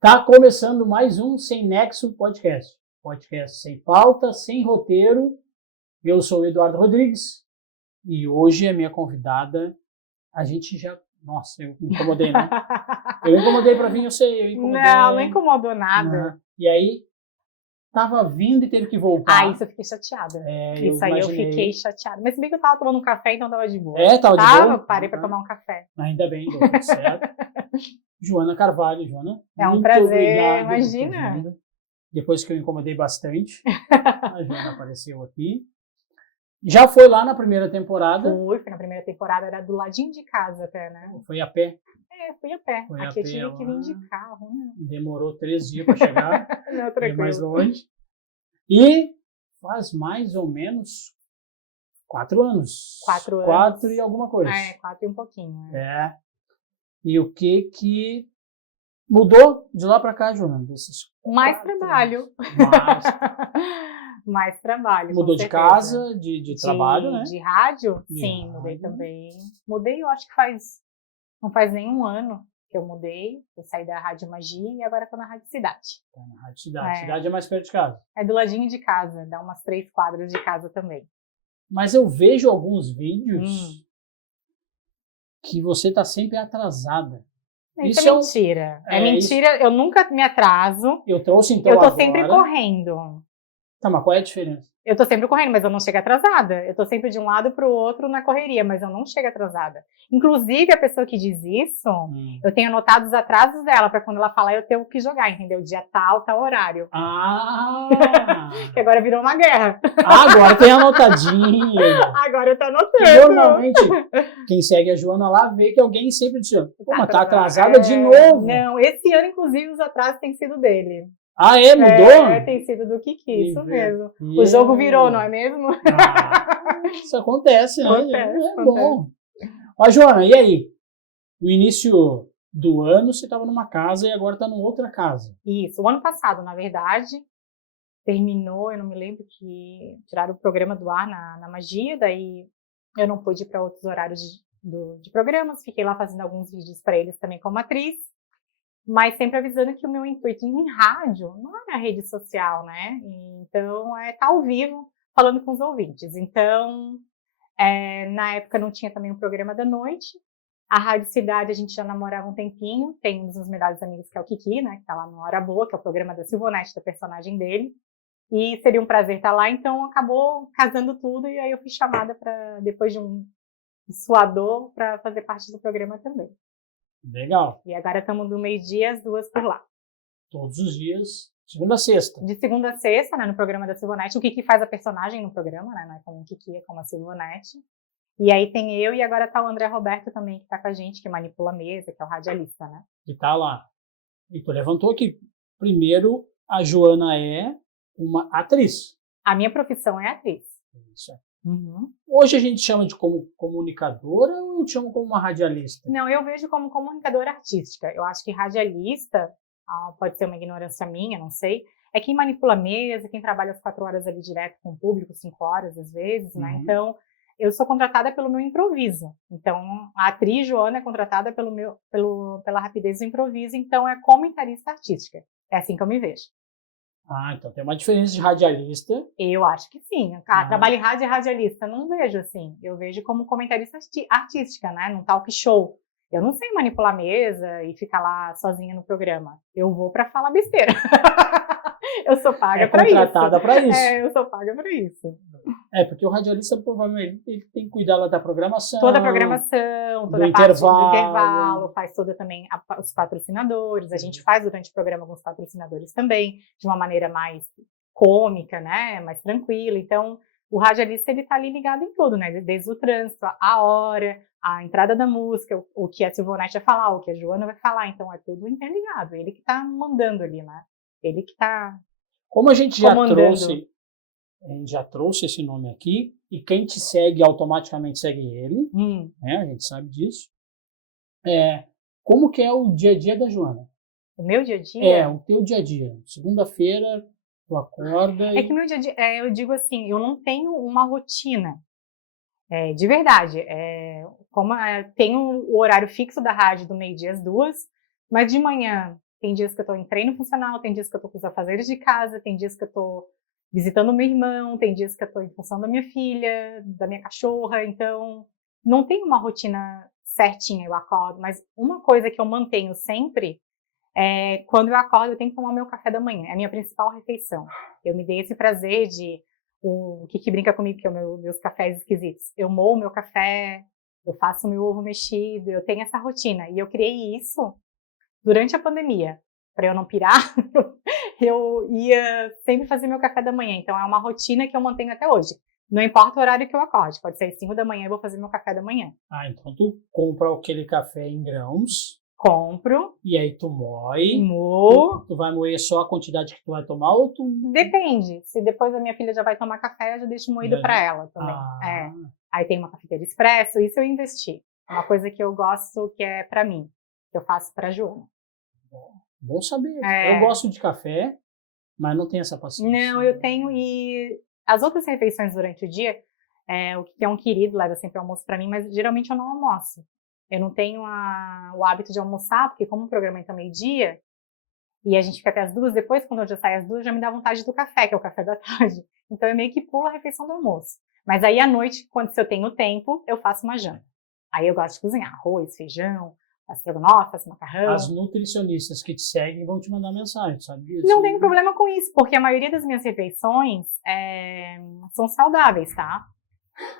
Tá começando mais um Sem Nexo Podcast. Podcast sem pauta, sem roteiro. Eu sou o Eduardo Rodrigues e hoje a minha convidada, a gente já... Nossa, eu me incomodei, né? Eu incomodei pra vir, eu sei, eu incomodei. Não incomodou nada. E aí, tava vindo e teve que voltar. Isso eu fiquei chateada. Eu Isso aí imaginei. eu fiquei chateada. Mas se bem que eu tava tomando um café, então tava de boa. Tava de boa? Eu parei pra tomar um café. Ainda bem, deu tudo certo. Joana Carvalho, Joana. É um muito prazer, obrigado por ter imagina. vindo. Depois que eu incomodei bastante, a Joana apareceu aqui. Já foi lá na primeira temporada. Foi na primeira temporada, era do ladinho de casa até, né? Foi a pé. Fui a pé. Foi Aqui a eu tive pé que vir de carro. Né? Demorou 3 dias para chegar. Não, É tranquilo. mais longe. E faz mais ou menos 4 anos. 4 anos. 4 e alguma coisa. 4 e um pouquinho. E o que mudou de lá para cá, Joana? Mais trabalho. Mais trabalho. Mudou de casa, de trabalho, né? De rádio? De Sim, rádio. mudei também. Mudei, eu acho que não faz nem um ano que eu mudei. Eu saí da Rádio Magia e agora estou na Rádio Cidade. Tá na Rádio Cidade. Cidade é mais perto de casa. É do ladinho de casa, dá umas 3 quadras de casa também. Mas eu vejo alguns vídeos que você tá sempre atrasada. Isso é mentira. É mentira, eu nunca me atraso. Eu trouxe então Eu tô agora. sempre correndo. Tá, mas qual é a diferença? Eu tô sempre correndo, mas eu não chego atrasada. Eu tô sempre de um lado pro outro na correria, mas eu não chego atrasada. Inclusive, a pessoa que diz isso, eu tenho anotado os atrasos dela, pra quando ela falar, eu tenho que jogar, entendeu? Dia tal horário. Que agora virou uma guerra. Agora tem anotadinho. Agora eu tô anotando. Normalmente, quem segue a Joana lá vê que alguém sempre diz, pô, mas tá atrasada de novo. Não, esse ano, inclusive, os atrasos têm sido dele. Mudou? Tem sido do Kiki, isso mesmo. O jogo virou, não é mesmo? Isso acontece, né? Acontece. Bom. Ó, Joana, e aí? O início do ano você estava numa casa e agora está numa outra casa. Isso, o ano passado, na verdade, terminou, eu não me lembro que tiraram o programa do ar na Magia, daí eu não pude ir para outros horários de programas, fiquei lá fazendo alguns vídeos para eles também como atriz. Mas sempre avisando que o meu intuito em rádio não é a rede social, né? Então, estar ao vivo falando com os ouvintes. Então, na época não tinha também o programa da noite. A Rádio Cidade a gente já namorava um tempinho. Tem um dos meus melhores amigos que é o Kiki, né? Que tá lá no Hora Boa, que é o programa da Silvonete, da personagem dele. E seria um prazer estar lá, então acabou casando tudo. E aí eu fui chamada para, depois de um suador, para fazer parte do programa também. Legal. E agora estamos do meio-dia às 2 por lá. Todos os dias, segunda a sexta. De segunda a sexta, né, no programa da Silvonete. O Kiki faz a personagem no programa, né? Não é como o Kiki, é como a Silvonete. E aí tem eu e agora tá o André Roberto também, que tá com a gente, que manipula a mesa, que é o radialista, né? Que tá lá. E tu levantou que, primeiro, a Joana é uma atriz. A minha profissão é atriz. Isso é. Hoje a gente chama de como comunicadora ou eu chamo como uma radialista? Não, eu vejo como comunicadora artística. Eu acho que radialista, pode ser uma ignorância minha, não sei, é quem manipula a mesa, quem trabalha as 4 horas ali direto com o público, 5 horas às vezes, né? Então, eu sou contratada pelo meu improviso. Então, a atriz Joana é contratada pela rapidez do improviso, então é comentarista artística. É assim que eu me vejo. Então tem uma diferença de radialista. Eu acho que sim. Trabalho em rádio e radialista, não vejo assim. Eu vejo como comentarista artística, né? Num talk show. Eu não sei manipular a mesa e ficar lá sozinha no programa. Eu vou pra falar besteira. Eu sou paga pra isso. É contratada pra isso. Eu sou paga pra isso. Porque o radialista, provavelmente, ele tem que cuidar lá da programação. Toda a programação, toda a parte do intervalo, faz toda também os patrocinadores. A gente faz durante o programa alguns patrocinadores também, de uma maneira mais cômica, né? Mais tranquila. Então, o radialista, ele tá ali ligado em tudo, né? Desde o trânsito, a hora, a entrada da música, o que a Silvonete vai falar, o que a Joana vai falar. Então, é tudo interligado. Ele que tá mandando ali, né? Ele que tá Como a gente já trouxe esse nome aqui, e quem te segue automaticamente segue ele, né? A gente sabe disso. Como que é o dia a dia da Joana? O meu dia a dia? O teu dia a dia. Segunda-feira, tu acorda que meu dia a dia, eu digo assim, eu não tenho uma rotina. De verdade. Tenho o horário fixo da rádio do meio-dia às 2, mas de manhã Tem dias que eu tô em treino funcional, tem dias que eu tô com os afazeres de casa, tem dias que eu tô visitando meu irmão, tem dias que eu tô em função da minha filha, da minha cachorra, então não tem uma rotina certinha, eu acordo, mas uma coisa que eu mantenho sempre é quando eu acordo eu tenho que tomar o meu café da manhã, é a minha principal refeição. Eu me dei esse prazer de, o que brinca comigo, que é meus cafés esquisitos. Eu moo o meu café, eu faço o meu ovo mexido, eu tenho essa rotina, e eu criei isso durante a pandemia, para eu não pirar, eu ia sempre fazer meu café da manhã. Então, é uma rotina que eu mantenho até hoje. Não importa o horário que eu acorde, pode ser às 5 da manhã, eu vou fazer meu café da manhã. Ah, então tu compra aquele café em grãos. Compro. E aí tu moe. Moo. Tu vai moer só a quantidade que tu vai tomar ou tu... Depende. Se depois a minha filha já vai tomar café, eu já deixo moído para ela também. Aí tem uma cafeteira expresso, isso eu investi. É uma coisa que eu gosto, que é para mim, que eu faço para a Joana. Bom saber. Eu gosto de café, mas não tenho essa paciência. Não, eu tenho, e as outras refeições durante o dia, o que é um querido leva sempre almoço para mim, mas geralmente eu não almoço. Eu não tenho o hábito de almoçar, porque como o programa entra meio-dia, e a gente fica até as 2, depois quando eu já saio às 2, já me dá vontade do café, que é o café da tarde. Então eu meio que pulo a refeição do almoço. Mas aí à noite, se eu tenho tempo, eu faço uma janta. Aí eu gosto de cozinhar arroz, feijão, faço estrogonofe, faço macarrão. As nutricionistas que te seguem vão te mandar mensagem, sabe disso? Não tenho problema com isso, porque a maioria das minhas refeições são saudáveis, tá?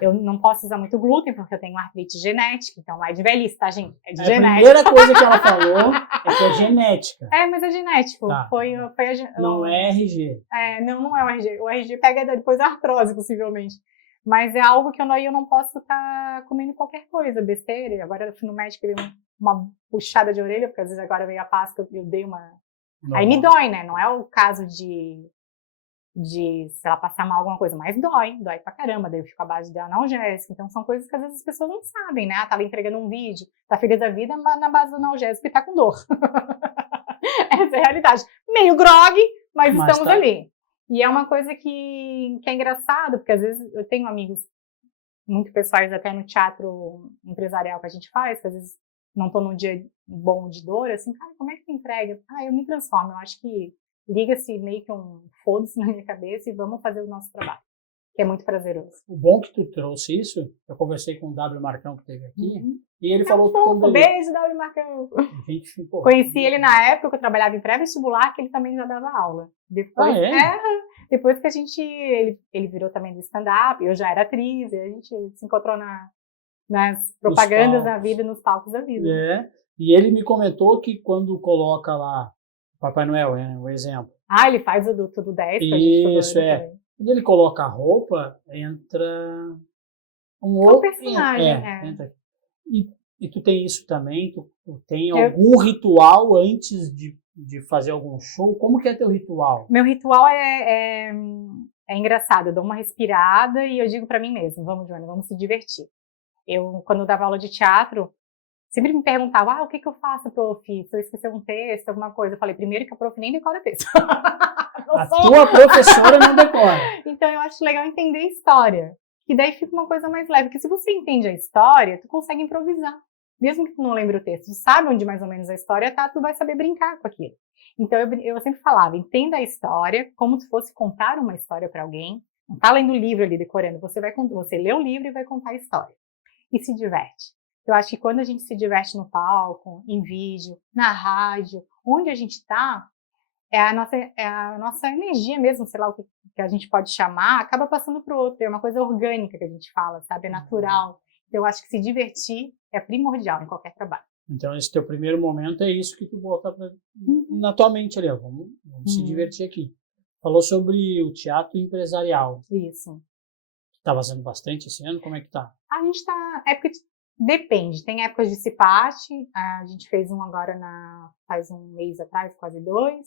Eu não posso usar muito glúten, porque eu tenho artrite genética, então é de velhice, tá, gente? É de genética. A primeira coisa que ela falou é que é genética. Mas é genético. Tá. Não é RG. Não é o RG. O RG pega depois a artrose, possivelmente. Mas é algo que eu não posso estar comendo qualquer coisa, besteira. Agora eu fui no médico e dei uma puxada de orelha, porque às vezes agora veio a Páscoa, eu dei uma... Não. Aí me dói, né? Não é o caso de, sei lá, passar mal alguma coisa, mas dói pra caramba, daí eu fico à base de analgésico. Então são coisas que às vezes as pessoas não sabem, né? Tava entregando um vídeo, tá feliz da vida na base do analgésico e tá com dor. Essa é a realidade. Meio grogue, mas estamos tá ali. E é uma coisa que é engraçado, porque às vezes eu tenho amigos muito pessoais até no teatro empresarial que a gente faz, que às vezes não tô num dia bom de dor, assim, cara, como é que tu entrega? Eu me transformo, eu acho que liga-se meio que um foda-se na minha cabeça e vamos fazer o nosso trabalho, que é muito prazeroso. O bom que tu trouxe isso, eu conversei com o W Marcão que teve aqui, e ele falou que quando beijo, W Marcão! Conheci ele na época que eu trabalhava em pré-vestibular, que ele também já dava aula. Depois, depois que ele virou também do stand-up, eu já era atriz, e a gente se encontrou nas propagandas da vida, nos palcos da vida. E ele me comentou que quando coloca lá Papai Noel, o exemplo. Ele faz o tudo 10 pra gente. Isso, Quando ele coloca a roupa, entra um outro personagem. Entra. E tu tem isso também? Tu tem algum ritual antes de fazer algum show? Como que é teu ritual? Meu ritual é engraçado. Eu dou uma respirada e eu digo pra mim mesmo, vamos, Joana, vamos se divertir. Quando eu dava aula de teatro, sempre me perguntava, o que eu faço, prof? Se eu esquecer um texto, alguma coisa. Eu falei, primeiro que a prof nem decora texto. Tua professora não decora. Então eu acho legal entender a história. Que daí fica uma coisa mais leve. Porque se você entende a história, tu consegue improvisar. Mesmo que tu não lembre o texto, tu sabe onde mais ou menos a história tá, tu vai saber brincar com aquilo. Então eu sempre falava, entenda a história como se fosse contar uma história para alguém. Não tá lendo o livro ali, decorando. Você lê o livro e vai contar a história. E se diverte. Eu acho que quando a gente se diverte no palco, em vídeo, na rádio, onde a gente tá, é a nossa energia mesmo, sei lá o que a gente pode chamar, acaba passando pro outro. É uma coisa orgânica que a gente fala, sabe? É natural. Então eu acho que se divertir é primordial em qualquer trabalho. Então esse teu primeiro momento é isso que tu bota na tua mente ali, ó. Vamos se divertir aqui. Falou sobre o teatro empresarial. Isso. Tá fazendo bastante esse ano? Como é que tá? A gente tá... Depende. Tem épocas de cipate. A gente fez um agora faz um mês atrás, quase 2.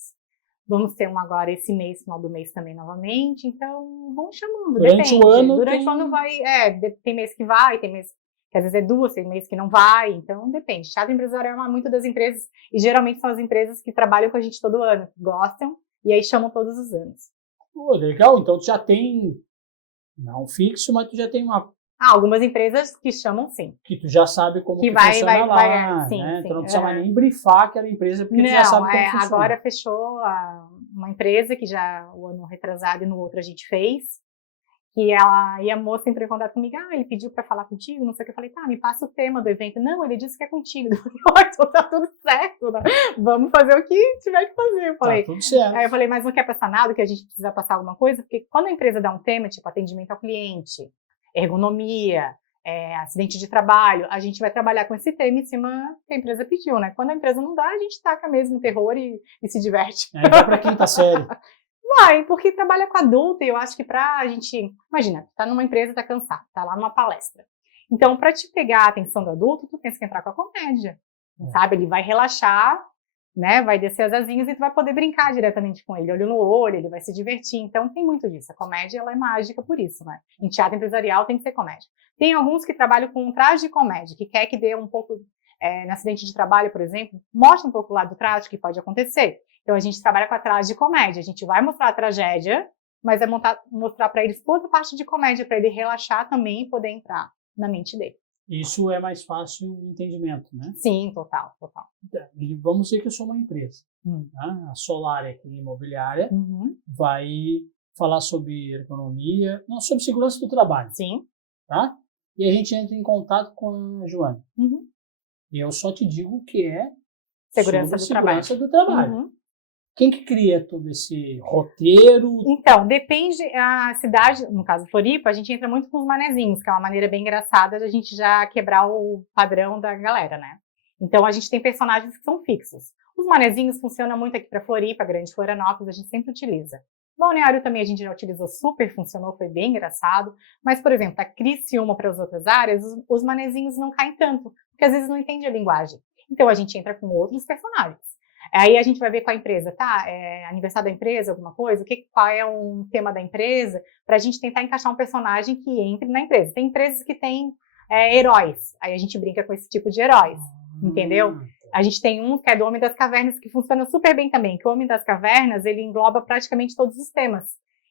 Vamos ter um agora esse mês, final do mês também novamente. Então, vão chamando. Durante depende. O ano Durante o ano vai... tem mês que vai, tem mês que às vezes é 2, tem mês que não vai. Então, depende. Teatro empresarial é muito das empresas. E geralmente são as empresas que trabalham com a gente todo ano. Que gostam. E aí chamam todos os anos. Legal. Então, tu já tem... Não fixo, mas tu já tem uma Algumas empresas que chamam sim. Que tu já sabe como que funciona lá, né? Então não precisa mais nem brifar aquela empresa, porque tu já sabe como funciona. Agora fechou uma empresa que já o ano retrasado e no outro a gente fez, e a moça entrou em contato comigo, ele pediu para falar contigo, não sei o que, eu falei, tá, me passa o tema do evento. Não, ele disse que é contigo. Eu falei, então tá tudo certo, né? Vamos fazer o que tiver que fazer. Eu falei, tá tudo certo. Aí eu falei, mas não quer passar nada, que a gente precisa passar alguma coisa? Porque quando a empresa dá um tema, tipo atendimento ao cliente, ergonomia, acidente de trabalho, a gente vai trabalhar com esse tema em cima que a empresa pediu, né? Quando a empresa não dá, a gente taca mesmo o terror e se diverte. Vai pra quinta série. Vai, porque trabalha com adulto e eu acho que pra gente... Imagina, tá numa empresa, tá cansado, tá lá numa palestra. Então, pra te pegar a atenção do adulto, tu tens que entrar com a comédia, sabe? Ele vai relaxar, né? Vai descer as asinhas e tu vai poder brincar diretamente com ele, olho no olho, ele vai se divertir. Então, tem muito disso. A comédia, ela é mágica por isso, né? Em teatro empresarial tem que ser comédia. Tem alguns que trabalham com um traje de comédia, que quer que dê um pouco... no acidente de trabalho, por exemplo, mostra um pouco o lado trágico que pode acontecer. Então, a gente trabalha com a traje de comédia. A gente vai mostrar a tragédia, mas vai mostrar para eles toda a parte de comédia, para ele relaxar também e poder entrar na mente dele. Isso é mais fácil o entendimento, né? Sim, total. E vamos dizer que eu sou uma empresa. Tá? A Solar aqui, imobiliária, vai falar sobre ergonomia, não, sobre segurança do trabalho. Sim. Tá? E a gente entra em contato com a Joana. E eu só te digo o que é segurança do trabalho. Quem que cria todo esse roteiro? Então, depende, a cidade, no caso Floripa, a gente entra muito com os manezinhos, que é uma maneira bem engraçada de a gente já quebrar o padrão da galera, né? Então, a gente tem personagens que são fixos. Os manezinhos funcionam muito aqui para Floripa, Grande Florianópolis, a gente sempre utiliza. Balneário também a gente já utilizou, super funcionou, foi bem engraçado. Mas, por exemplo, a Criciúma para as outras áreas, os manezinhos não caem tanto, porque às vezes não entende a linguagem. Então, a gente entra com outros personagens. Aí a gente vai ver com a empresa, tá? Aniversário da empresa, alguma coisa? Qual é um tema da empresa? Para a gente tentar encaixar um personagem que entre na empresa. Tem empresas que têm heróis. Aí a gente brinca com esse tipo de heróis, entendeu? A gente tem um que é do Homem das Cavernas, que funciona super bem também. Que o Homem das Cavernas, ele engloba praticamente todos os temas.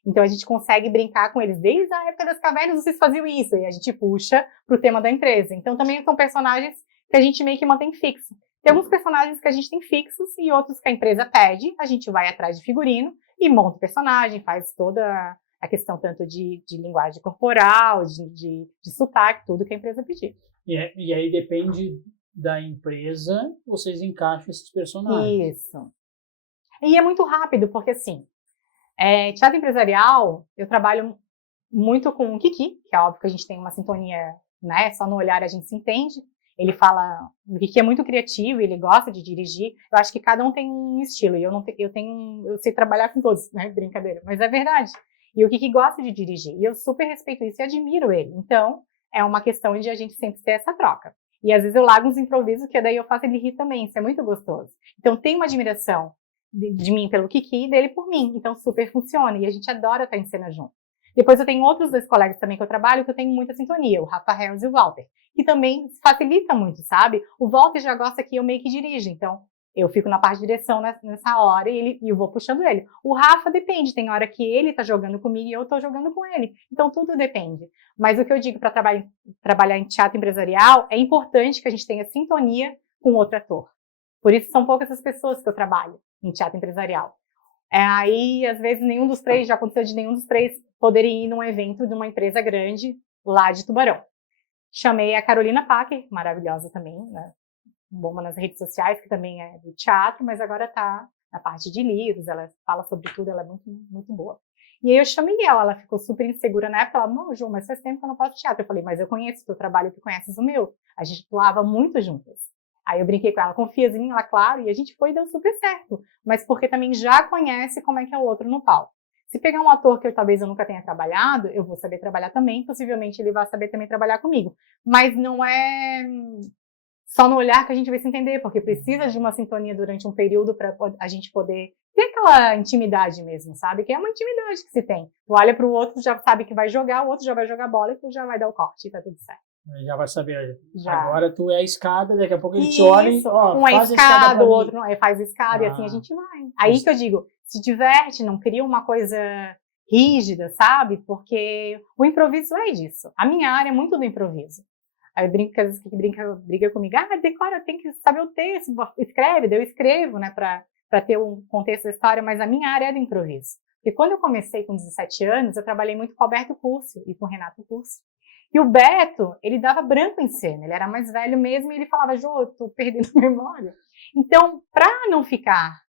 Então a gente consegue brincar com eles. Desde a época das cavernas vocês faziam isso. E a gente puxa pro tema da empresa. Então também são personagens que a gente meio que mantém fixo. Tem alguns personagens que a gente tem fixos e outros que a empresa pede, a gente vai atrás de figurino e monta o personagem, faz toda a questão tanto de linguagem corporal, de sotaque, tudo que a empresa pedir. E aí depende da empresa, vocês encaixam esses personagens. Isso. E é muito rápido, porque assim, teatro empresarial, eu trabalho muito com o Kiki, que é óbvio que a gente tem uma sintonia, né? Só no olhar a gente se entende. Ele fala, o Kiki é muito criativo, ele gosta de dirigir. Eu acho que cada um tem um estilo, e eu sei trabalhar com todos, né? Brincadeira, mas é verdade. E o Kiki gosta de dirigir, e eu super respeito isso e admiro ele. Então, é uma questão de a gente sempre ter essa troca. E às vezes eu largo uns improvisos, que daí eu faço ele rir também, isso é muito gostoso. Então, tem uma admiração de mim pelo Kiki e dele por mim. Então, super funciona, e a gente adora estar em cena junto. Depois eu tenho outros dois colegas também que eu trabalho, que eu tenho muita sintonia, o Rafael e o Walter, que também facilita muito, sabe? O Walter já gosta que eu meio que dirija, então eu fico na parte de direção nessa hora e eu vou puxando ele. O Rafa depende, tem hora que ele tá jogando comigo e eu tô jogando com ele. Então tudo depende. Mas o que eu digo para trabalhar em teatro empresarial, é importante que a gente tenha sintonia com outro ator. Por isso são poucas as pessoas que eu trabalho em teatro empresarial. Aí, às vezes, já aconteceu de nenhum dos três poderem ir num evento de uma empresa grande lá de Tubarão. Chamei a Carolina Packer, maravilhosa também, né? Bomba nas redes sociais, que também é do teatro, mas agora está na parte de livros, ela fala sobre tudo, ela é muito, muito boa. E aí eu chamei ela ficou super insegura na época, ela, não, Ju, mas faz tempo que eu não faço teatro. Eu falei, mas eu conheço o teu trabalho, tu conheces o meu. A gente atuava muito juntas. Aí eu brinquei com ela, confias em mim? Ela, claro, e a gente foi e deu super certo. Mas porque também já conhece como é que é o outro no palco. Se pegar um ator que talvez eu nunca tenha trabalhado, eu vou saber trabalhar também, possivelmente ele vai saber também trabalhar comigo. Mas não é só no olhar que a gente vai se entender, porque precisa de uma sintonia durante um período para a gente poder ter aquela intimidade mesmo, sabe? Que é uma intimidade que se tem. Tu olha para o outro, já sabe que vai jogar, o outro já vai jogar bola e tu já vai dar o corte e tá tudo certo. Já vai saber. Já. Agora tu é a escada, daqui a pouco ele te olha e um é escada, o outro não faz escada e assim a gente vai. Aí que eu digo, se diverte, não cria uma coisa rígida, sabe? Porque o improviso é disso. A minha área é muito do improviso. Aí eu brinco que às vezes briga comigo, decora, tem que saber o texto, escreve, daí eu escrevo, né, para ter um contexto da história, mas a minha área é do improviso. E quando eu comecei com 17 anos, eu trabalhei muito com o Alberto Curcio e com o Renato Curcio. E o Beto, ele dava branco em cena, ele era mais velho mesmo e ele falava, Jô, tô perdendo a memória. Então, para não ficar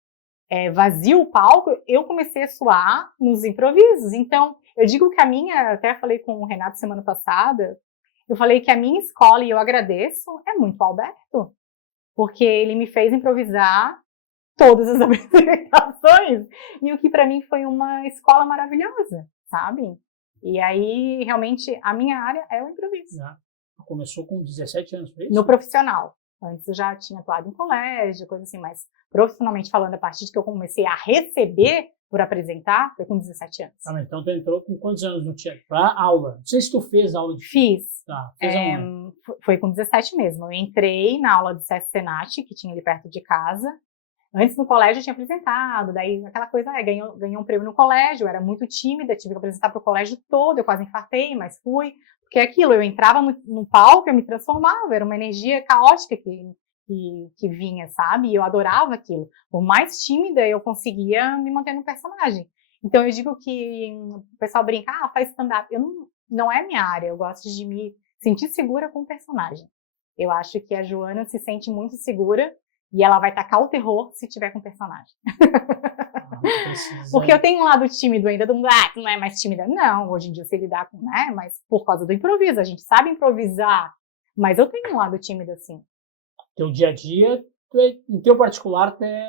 vazio o palco, eu comecei a suar nos improvisos. Então, eu digo que até falei com o Renato semana passada, eu falei que a minha escola, e eu agradeço, é muito o Alberto, porque ele me fez improvisar todas as apresentações, e o que para mim foi uma escola maravilhosa, sabe? E aí, realmente, a minha área é o improviso. Começou com 17 anos, foi isso? No profissional. Antes eu já tinha atuado em colégio, coisa assim, mas profissionalmente falando, a partir de que eu comecei a receber por apresentar, foi com 17 anos. Mas então tu entrou com quantos anos no teatro? Pra aula? Não sei se tu fez aula de... Fiz. Tá, fez aonde? Foi com 17 mesmo. Eu entrei na aula do SESC Senat, que tinha ali perto de casa. Antes no colégio eu tinha apresentado, daí aquela coisa, ganhei um prêmio no colégio, eu era muito tímida, tive que apresentar para o colégio todo, eu quase infartei, mas fui. Porque é aquilo, eu entrava no palco, eu me transformava, era uma energia caótica que vinha, sabe? E eu adorava aquilo. Por mais tímida, eu conseguia me manter no personagem. Então eu digo que o pessoal brinca, faz stand-up. Não é minha área, eu gosto de me sentir segura com o personagem. Eu acho que a Joana se sente muito segura e ela vai tacar o terror se tiver com o personagem. Porque eu tenho um lado tímido ainda, todo mundo, tu não é mais tímida. Não, hoje em dia eu sei lidar com, né, mas por causa do improviso, a gente sabe improvisar, mas eu tenho um lado tímido assim. Teu dia a dia, em teu particular, tu é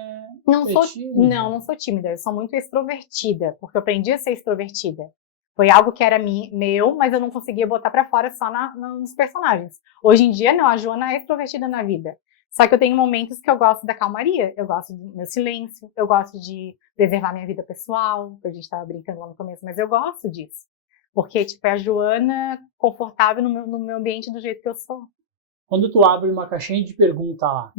tímida? Não sou tímida, eu sou muito extrovertida, porque eu aprendi a ser extrovertida. Foi algo que era meu, mas eu não conseguia botar pra fora só nos personagens. Hoje em dia, não, a Joana é extrovertida na vida. Só que eu tenho momentos que eu gosto da calmaria, eu gosto do meu silêncio, eu gosto de preservar minha vida pessoal, que a gente estava brincando lá no começo, mas eu gosto disso. Porque, tipo, é a Joana confortável no meu ambiente do jeito que eu sou. Quando tu abre uma caixinha de pergunta lá,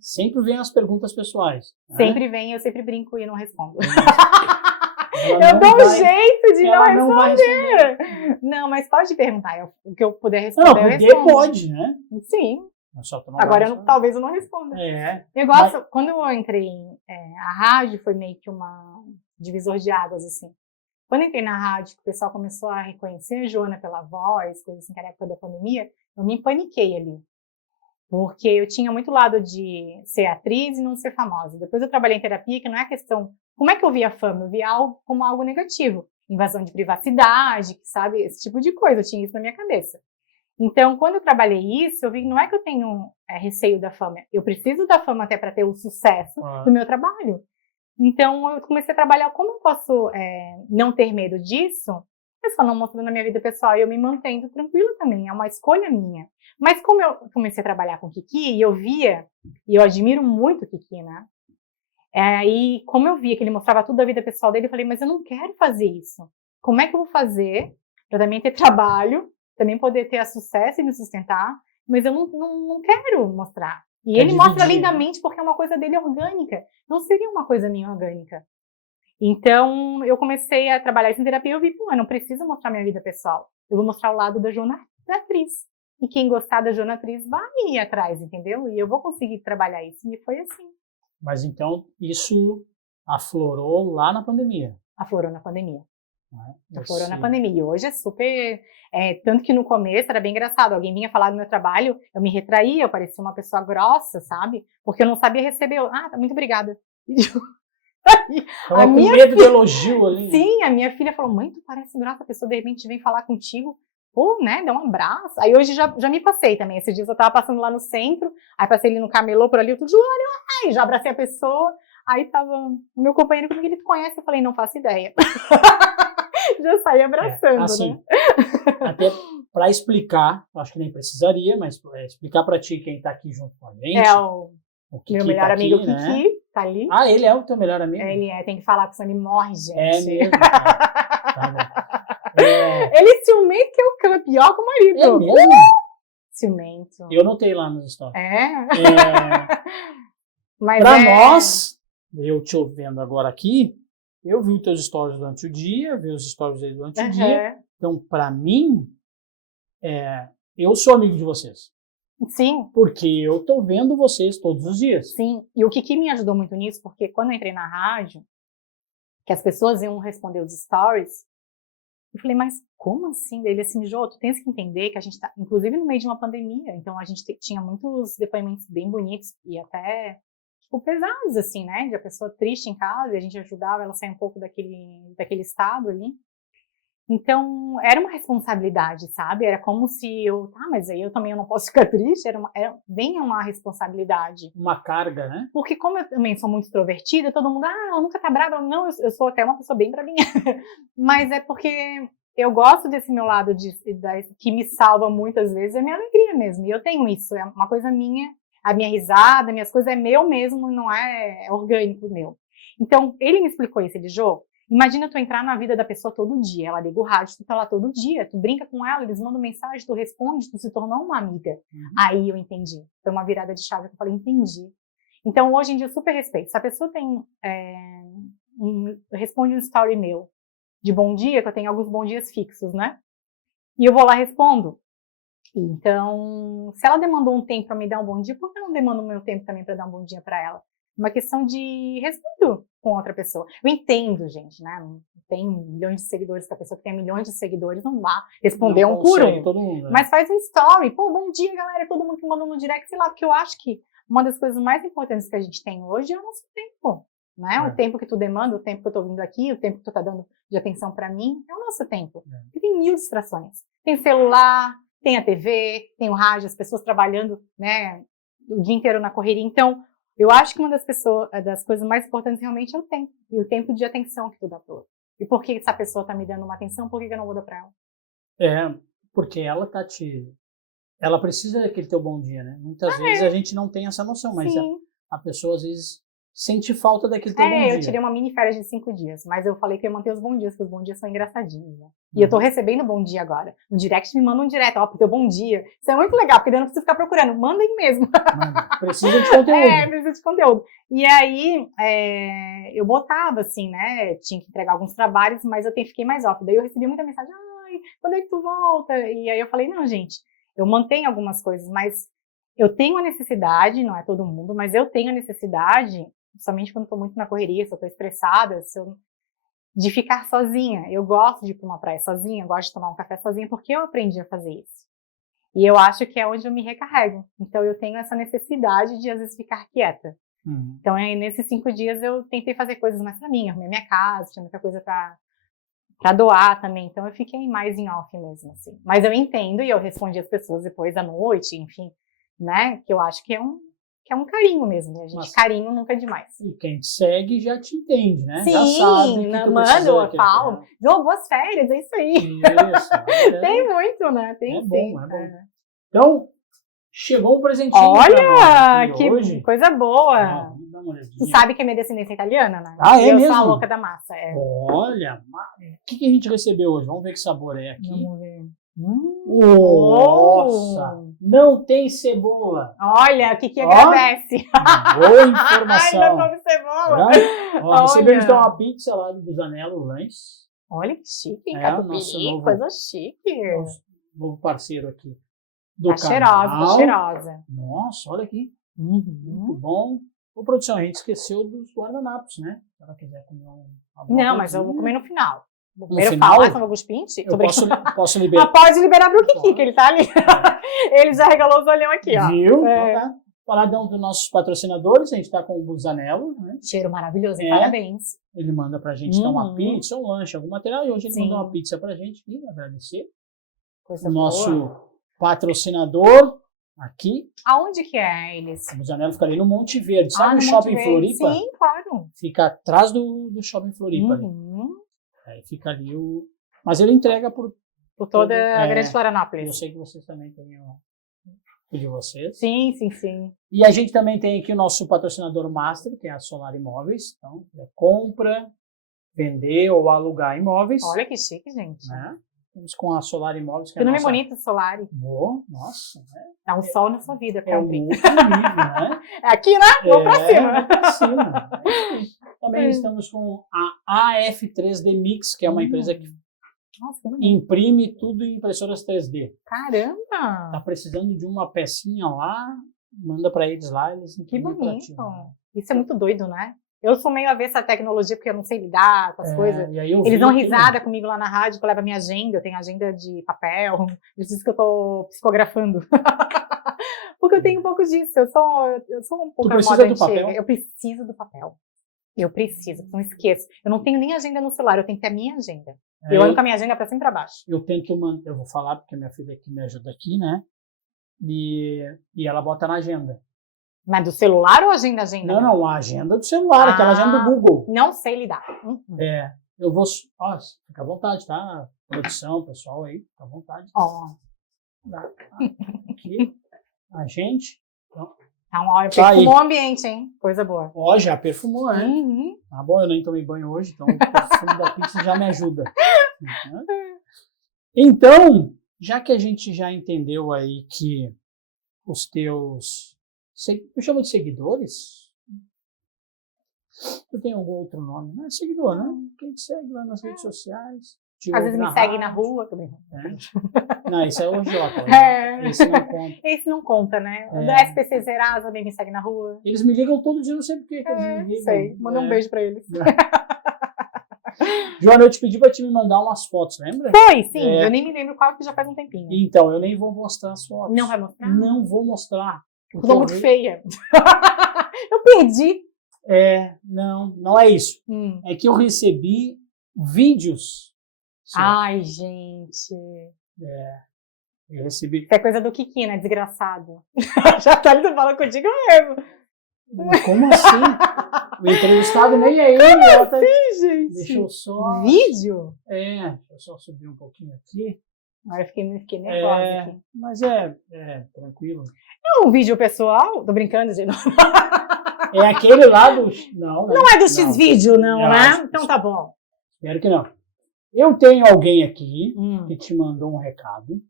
sempre vem as perguntas pessoais. Né? Sempre vem, eu sempre brinco e não respondo. Eu dou um jeito de não responder. Não, mas pode perguntar, o que eu puder responder, eu respondo. Pode, né? Sim. Agora talvez eu não responda. Eu gosto, quando eu entrei a rádio foi meio que uma divisor de águas, assim. Quando eu entrei na rádio, que o pessoal começou a reconhecer a Joana pela voz, coisa assim, que era a época da pandemia, eu me paniquei ali. Porque eu tinha muito lado de ser atriz e não ser famosa. Depois eu trabalhei em terapia, que não é questão... Como é que eu via a fama? Eu via algo como algo negativo. Invasão de privacidade, sabe? Esse tipo de coisa, eu tinha isso na minha cabeça. Então, quando eu trabalhei isso, eu vi que não é que eu tenho receio da fama. Eu preciso da fama até para ter o sucesso do meu trabalho. Então, eu comecei a trabalhar como eu posso não ter medo disso, mas só não mostrando na minha vida pessoal e eu me mantendo tranquila também. É uma escolha minha. Mas como eu comecei a trabalhar com o Kiki, e eu via, e eu admiro muito o Kiki, né? E como eu via que ele mostrava tudo da vida pessoal dele, eu falei, mas eu não quero fazer isso. Como é que eu vou fazer para também ter trabalho, também poder ter sucesso e me sustentar, mas eu não quero mostrar. E ele mostra lindamente porque é uma coisa dele orgânica. Não seria uma coisa minha orgânica. Então, eu comecei a trabalhar isso em terapia e eu vi, eu não preciso mostrar minha vida pessoal. Eu vou mostrar o lado da Joana da atriz. E quem gostar da Joana atriz vai ir atrás, entendeu? E eu vou conseguir trabalhar isso. E foi assim. Mas então, isso aflorou lá na pandemia? Aflorou na pandemia. Aflorou na pandemia. E hoje é super... tanto que no começo era bem engraçado. Alguém vinha falar do meu trabalho, eu me retraía, eu parecia uma pessoa grossa, sabe? Porque eu não sabia receber. Muito obrigada. Tava com medo de elogio ali. Sim, a minha filha falou, mãe, tu parece grossa, a pessoa de repente vem falar contigo. Pô, né, dá um abraço. Aí hoje já me passei também. Esses dias eu tava passando lá no centro, aí passei ali no camelô por ali, eu tô Joana, já abracei a pessoa. Aí tava o meu companheiro comigo, ele te conhece? Eu falei, não faço ideia. Já saí abraçando, assim, né? Até para explicar, acho que nem precisaria, mas explicar para ti quem tá aqui junto com a gente. O Kiki, meu melhor amigo, o Kiki, né? Tá ali. Ele é o teu melhor amigo? Ele tem que falar, porque senão ele morre, gente. É mesmo? Tá bom. Ele é ciumento que é o pior que o marido. É mesmo? Ciumento. Eu notei lá nos stories. Mas pra nós, eu te ouvindo agora aqui, eu vi os teus stories durante o dia, vi os stories dele durante o dia. Então, para mim, eu sou amigo de vocês. Sim. Porque eu tô vendo vocês todos os dias. Sim. E o que me ajudou muito nisso, porque quando eu entrei na rádio, que as pessoas iam responder os stories, eu falei, mas como assim? Ele assim, Jô, tu tens que entender que a gente tá, inclusive no meio de uma pandemia, então a gente tinha muitos depoimentos bem bonitos e até, tipo, pesados, assim, né? De a pessoa triste em casa, e a gente ajudava ela a sair um pouco daquele estado ali. Então, era uma responsabilidade, sabe? Era como se mas aí eu também não posso ficar triste, vem uma responsabilidade. Uma carga, né? Porque como eu também sou muito extrovertida, todo mundo, ela nunca tá brava. Não, eu sou até uma pessoa bem bravinha. Mas é porque eu gosto desse meu lado que me salva muitas vezes, é a minha alegria mesmo. E eu tenho isso, é uma coisa minha, a minha risada, minhas coisas é meu mesmo, não é orgânico meu. Então, ele me explicou isso, ele, Jô, imagina tu entrar na vida da pessoa todo dia, ela liga o rádio, tu tá lá todo dia, tu brinca com ela, eles mandam mensagem, tu responde, tu se tornou uma amiga. Aí eu entendi. Foi uma virada de chave que eu falei, entendi. Então, hoje em dia, eu super respeito. Se a pessoa responde um story meu de bom dia, que eu tenho alguns bom dias fixos, né? E eu vou lá e respondo. Então, se ela demandou um tempo para me dar um bom dia, por que eu não demando o meu tempo também para dar um bom dia para ela? Uma questão de respeito com outra pessoa. Eu entendo, gente, né? Tem milhões de seguidores, que a pessoa que tem milhões de seguidores não vai responder um por um. Todo mundo, né? Mas faz um story. Pô, bom dia, galera. Todo mundo que mandou no direct, sei lá, porque eu acho que uma das coisas mais importantes que a gente tem hoje é o nosso tempo. Né? O tempo que tu demanda, o tempo que eu tô vindo aqui, o tempo que tu tá dando de atenção para mim, é o nosso tempo. E tem mil distrações. Tem celular, tem a TV, tem o rádio, as pessoas trabalhando, né, o dia inteiro na correria. Então, eu acho que uma das coisas mais importantes realmente é o tempo. E o tempo de atenção que tu dá para outra. E por que essa pessoa tá me dando uma atenção, por que eu não vou dar para ela? Porque ela ela precisa daquele teu bom dia, né? Muitas vezes a gente não tem essa noção, mas a pessoa às vezes sente falta daquele teu bom dia. Eu tirei uma mini férias de 5 dias, mas eu falei que eu ia manter os bons dias, porque os bons dias são engraçadinhos, né? E eu tô recebendo bom dia agora. No direct me manda um direto, pro teu bom dia. Isso é muito legal, porque daí eu não preciso ficar procurando. Mandem mesmo. Precisa de conteúdo. Precisa de conteúdo. E aí, eu botava assim, né? Tinha que entregar alguns trabalhos, mas eu fiquei mais off. Daí eu recebi muita mensagem, quando é que tu volta? E aí eu falei, não, gente, eu mantenho algumas coisas, mas eu tenho a necessidade, não é todo mundo, mas eu tenho a necessidade, somente quando estou muito na correria, se eu estou estressada, de ficar sozinha. Eu gosto de ir para uma praia sozinha, eu gosto de tomar um café sozinha, porque eu aprendi a fazer isso. E eu acho que é onde eu me recarrego. Então, eu tenho essa necessidade de, às vezes, ficar quieta. Então, nesses 5 dias, eu tentei fazer coisas mais para mim, arrumei minha casa, tinha muita coisa para doar também. Então, eu fiquei mais em off mesmo, assim. Mas eu entendo e eu respondi as pessoas depois à noite, enfim, né? Que eu acho que é um carinho mesmo, né? Carinho nunca é demais. E quem te segue já te entende, né? Sim, já sabe eu falo. Jô, boas férias, é isso aí. Isso, tem muito, né? Tem sim. Bom. Então, chegou um presentinho. Olha, que hoje. Coisa boa. Dá uma olhadinha. Tu sabe que é minha descendência italiana, né? É eu mesmo? Eu sou a louca da massa. Olha, o que a gente recebeu hoje? Vamos ver que sabor é aqui. Vamos ver. Nossa! Não tem cebola. Olha, o que agradece. Boa informação. Ai, não come cebola. Recebemos então uma pizza lá do Zanello Lanches. Olha que chique, hein? Catupiry, coisa chique. Nosso novo parceiro aqui do canal. Cheirosa, tá cheirosa. Nossa, olha aqui. Muito bom. Ô, produção, a gente esqueceu dos guardanapos, né? Se ela quiser comer Não, mas eu vou comer no final. Primeiro fala com o Augusto Pinte. Eu posso liberar. Pode liberar pro Kiki, que ele tá ali. Ele já regalou os olhão aqui, ó. Viu? Falar dos nossos patrocinadores, a gente tá com o Busanello, né? Cheiro maravilhoso, parabéns. Ele manda pra gente dar uma pizza, um lanche, algum material, e hoje ele mandou uma pizza pra gente aqui, agradecer. Coisa o nosso patrocinador aqui. Aonde que é eles? O Busanello fica ali no Monte Verde, sabe o Shopping Floripa? Sim, claro. Fica atrás do Shopping Floripa ali. Aí fica ali Mas ele entrega por toda a Grande Florianópolis. Eu sei que vocês também têm o de vocês. Sim. E a gente também tem aqui o nosso patrocinador master, que é a Solar Imóveis. Então, compra, vender ou alugar imóveis. Olha que chique, gente. Né? Estamos com a Solar Imóveis, que é Que a nome nossa... bonito, Solar. nossa, né? Dá um sol na sua vida, É um compre. outro nível, né? É aqui, né? Vamos pra cima. Vamos pra cima. Também estamos com a AF3D Mix, que é uma empresa que Nossa, que bonito. imprime tudo em impressoras 3D. Caramba! Tá precisando de uma pecinha lá, manda para eles lá, eles Que imprimem pra bonito. ti, né? Isso é muito doido, né? Eu sou meio avessa à tecnologia, porque eu não sei lidar com as coisas. E aí eu Eles vi dão que- risada comigo lá na rádio, que eu levo a minha agenda, eu tenho agenda de papel, eles dizem que eu tô psicografando. Porque eu tenho um pouco disso, eu sou um pouco precisa moda do antiga. papel? Eu preciso do papel. Eu preciso, não esqueço. Eu não tenho nem agenda no celular, eu tenho que ter a minha agenda. Eu ando com a minha agenda pra cima e pra baixo. Eu tento eu vou falar porque minha filha aqui me ajuda aqui, né? E ela bota na agenda. Mas do celular ou agenda? Não, a agenda do celular, aquela agenda do Google. Não sei lidar. Eu vou. Ó, fica à vontade, tá? Produção, pessoal aí, fica à vontade. Ó. Aqui, a gente. Então, olha, Tá perfumou aí. o ambiente, hein? Coisa boa. Ó, já perfumou, né? Uhum. Tá bom, eu nem tomei banho hoje, então o perfume da pizza já me ajuda. Então, já que a gente já entendeu aí que os teus. Eu chamo de seguidores? Tu tem algum outro nome? Não é seguidor, né? Quem te segue lá nas redes sociais? Às vezes me segue na rua. Tô brincando. Não, isso é o Jota. É. Esse não conta. Esse não conta, né? É. Da SPC Serasa também me segue na rua. Eles me ligam todo dia, não sei por que eles me ligam. Sei. Manda um beijo pra eles. Joana, eu te pedi pra te me mandar umas fotos, lembra? Foi, sim. Eu nem me lembro qual, porque já faz um tempinho. Então, eu nem vou mostrar as fotos. Não vai mostrar? Não vou mostrar. Eu tô muito feia. Eu perdi. Não é isso. É que eu recebi vídeos. Ai, gente. Eu recebi. Isso é coisa do Kiki, né? Desgraçado. Já tá ali falando contigo mesmo. Mas como assim? O entrevistado nem é ele. Sim, gente. Deixa eu só. Vídeo? Deixa eu só subir um pouquinho aqui. Aí eu fiquei nervosa aqui. Mas é tranquilo. É um vídeo pessoal? Tô brincando, gente. É aquele lá do. Não, né? Não é do X-Vídeo, não, né? acho- Então tá bom. Espero que não. Eu tenho alguém aqui que te mandou um recado.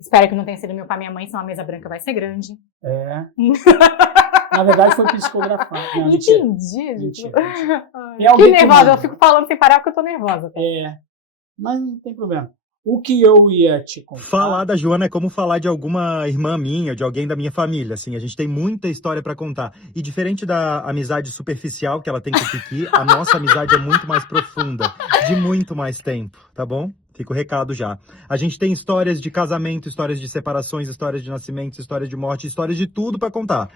Espero que não tenha sido meu pai e minha mãe, senão a mesa branca vai ser grande. Na verdade, foi psicografado. Não, mentira. Entendi, gente. Mentira. Ai, É alguém que que nervosa, manda. eu fico falando sem parar porque eu tô nervosa. Mas não tem problema. O que eu ia te contar... Falar da Joana é como falar de alguma irmã minha, de alguém da minha família, assim, a gente tem muita história pra contar. E diferente da amizade superficial que ela tem com o Kiki, a nossa amizade é muito mais profunda, de muito mais tempo, tá bom? Fica o recado já. A gente tem histórias de casamento, histórias de separações, histórias de nascimentos, histórias de morte, histórias de tudo pra contar.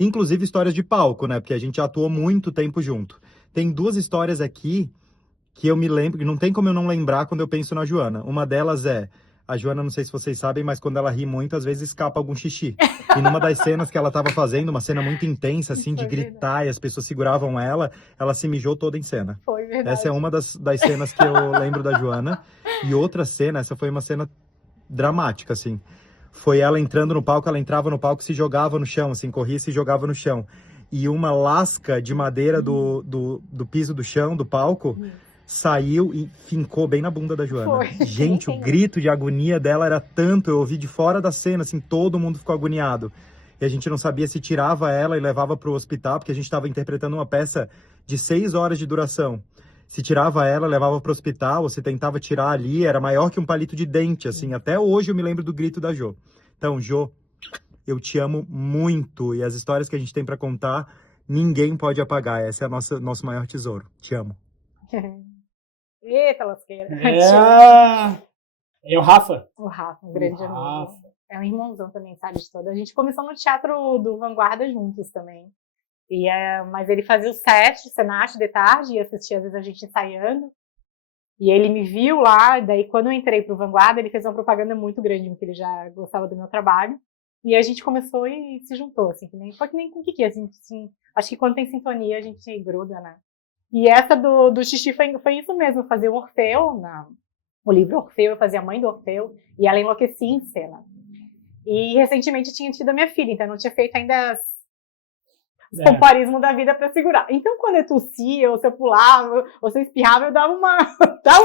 Inclusive histórias de palco, né? Porque a gente atuou muito tempo junto. Tem 2 histórias aqui que eu me lembro, que não tem como eu não lembrar quando eu penso na Joana. Uma delas é, a Joana, não sei se vocês sabem, mas quando ela ri muito, às vezes escapa algum xixi. E numa das cenas que ela tava fazendo, uma cena muito intensa, assim, de gritar, e as pessoas seguravam ela se mijou toda em cena. Foi verdade. Essa é uma das cenas que eu lembro da Joana. E outra cena, essa foi uma cena dramática, assim. Foi ela entrando no palco, ela entrava no palco e se jogava no chão, assim, corria e se jogava no chão. E uma lasca de madeira do piso do chão, do palco, saiu e fincou bem na bunda da Joana. Foi. Gente, o grito de agonia dela era tanto, eu ouvi de fora da cena, assim, todo mundo ficou agoniado. E a gente não sabia se tirava ela e levava para o hospital, porque a gente estava interpretando uma peça de 6 horas de duração. Se tirava ela, levava para o hospital, ou se tentava tirar ali, era maior que um palito de dente, assim. Até hoje eu me lembro do grito da Jo. Então, Jo, eu te amo muito. E as histórias que a gente tem para contar, ninguém pode apagar. Esse é nosso maior tesouro. Te amo. Eita, lasqueira. É o Rafa. O Rafa, um grande amigo. Rafa. É um irmãozão também, sabe de toda. A gente começou no teatro do Vanguarda juntos também. Mas ele fazia o set, Senat de tarde, e assistia às vezes a gente ensaiando. E ele me viu lá, daí quando eu entrei pro Vanguarda, ele fez uma propaganda muito grande, porque ele já gostava do meu trabalho. E a gente começou e se juntou, assim, foi que nem com o Kiki, assim, acho que quando tem sintonia a gente gruda, né? E essa do xixi foi isso mesmo, fazer o Orfeu, o livro Orfeu, eu fazia a mãe do Orfeu, e ela enlouquecia em cena. E recentemente eu tinha tido a minha filha, então eu não tinha feito ainda os comparismos da vida pra segurar. Então quando eu tossia, ou se eu pulava, ou se eu espirrava, eu dava uma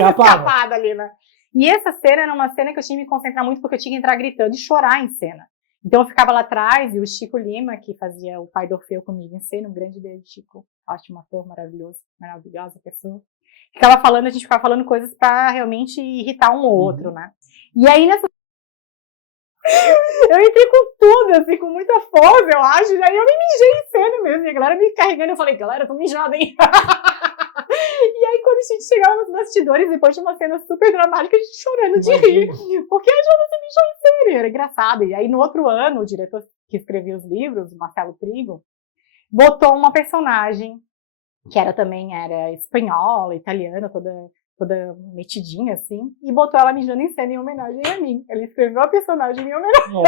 escapada ali, né? E essa cena era uma cena que eu tinha que me concentrar muito, porque eu tinha que entrar gritando e chorar em cena. Então eu ficava lá atrás, e o Chico Lima, que fazia o pai do Orfeu comigo em cena, um grande beijo, Chico, ótimo ator, maravilhoso, maravilhosa pessoa. Ficava falando, a gente ficava falando coisas pra realmente irritar um ou outro, né? E aí nessa eu entrei com tudo, assim, com muita força, eu acho, e aí eu me mijei em cena mesmo, e a galera me carregando, eu falei, galera, eu tô mijada, hein? E aí quando a gente chegava nos bastidores, depois de uma cena super dramática, a gente chorando de rir, porque a Joana se mijou em cena, era engraçado. E aí no outro ano, o diretor que escrevia os livros, o Marcelo Trigo, botou uma personagem, que era espanhola, italiana, toda metidinha, assim, e botou ela mijando em cena em homenagem a mim. Ele escreveu a personagem em homenagem.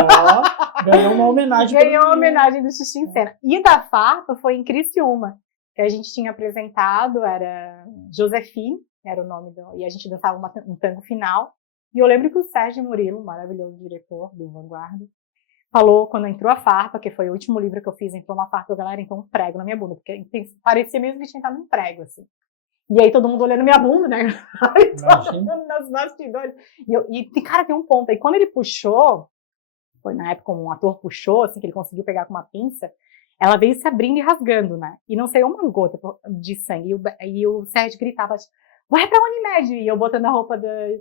Ganhou uma homenagem. Ganhou uma homenagem do Xixi em Cena. E da farpa foi em Criciúma, que a gente tinha apresentado, era Josefine, era o nome e a gente dançava um tango final. E eu lembro que o Sérgio Murilo, maravilhoso diretor do Vanguarda, falou quando entrou a farpa, que foi o último livro que eu fiz, entrou uma farpa, a galera entrou um prego na minha bunda, porque parecia mesmo que tinha entrado um prego, assim. E aí todo mundo olhando minha bunda, né? Olhando nas bastidores. E, cara, tem um ponto aí. Quando ele puxou, foi na época um ator puxou, assim, que ele conseguiu pegar com uma pinça, ela veio se abrindo e rasgando, né? E não saiu uma gota de sangue. E o Sérgio gritava, vai pra Unimed! E eu botando a roupa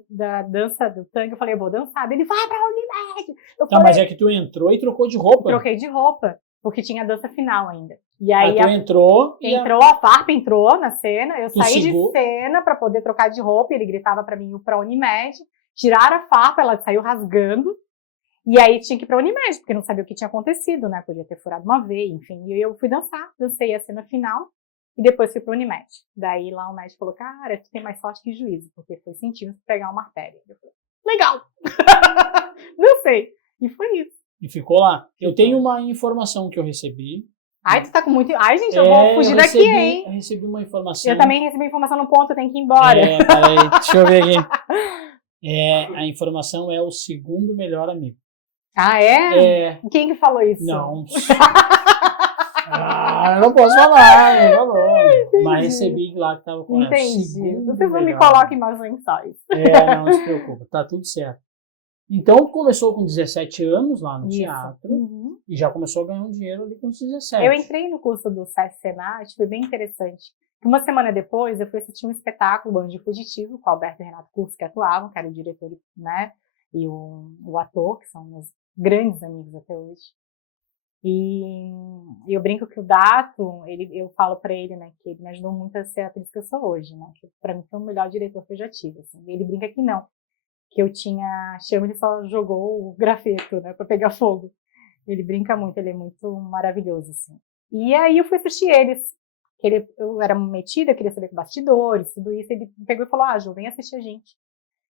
da dança do tango, eu falei, eu vou dançar. Ele, vai pra Unimed! Mas é que tu entrou e trocou de roupa. Troquei de roupa, porque tinha a dança final ainda. E aí tu entrou a farpa entrou na cena, eu saí de cena pra poder trocar de roupa, e ele gritava pra mim, pra Unimed, tiraram a farpa, ela saiu rasgando, e aí tinha que ir pra Unimed, porque não sabia o que tinha acontecido, né, podia ter furado uma veia, enfim, e eu fui dancei a cena final, e depois fui pra Unimed. Daí lá o médico falou, cara, tu tem mais sorte que juízo, porque foi centímetros pra pegar uma artéria. Eu falei, legal! Não sei. E foi isso. E ficou lá. Eu tenho uma informação que eu recebi. Ai, tu tá com muito... Ai, gente, eu vou fugir daqui, hein? Eu recebi uma informação. Eu também recebi informação no ponto, eu tenho que ir embora. Peraí, deixa eu ver aqui. A informação é o segundo melhor amigo. Ah, é? Quem que falou isso? Não. Eu não posso falar, não falou. Mas recebi lá que tava com ela. Entendi. Vocês não me colocam mais lençóis. Não se preocupa, tá tudo certo. Então, começou com 17 anos lá no teatro, e já começou a ganhar um dinheiro ali com os 17. Eu entrei no curso do SESC Senat, foi bem interessante. Uma semana depois, eu fui assistir um espetáculo, Anjo Fugitivo, com o Alberto e Renato Curso, que atuavam, que era o diretor, né, e o ator, que são meus grandes amigos até hoje. E eu brinco que o Dato, eu falo pra ele, né, que ele me ajudou muito a ser a atriz que eu sou hoje, né, que pra mim foi o melhor diretor que eu já tive, assim. Ele brinca que não, que eu tinha chama, ele só jogou o grafeto, né, pra pegar fogo. Ele brinca muito, ele é muito maravilhoso, assim. E aí eu fui assistir eles, eu era metida, eu queria saber com bastidores, tudo isso, ele pegou e falou, Ju, vem assistir a gente.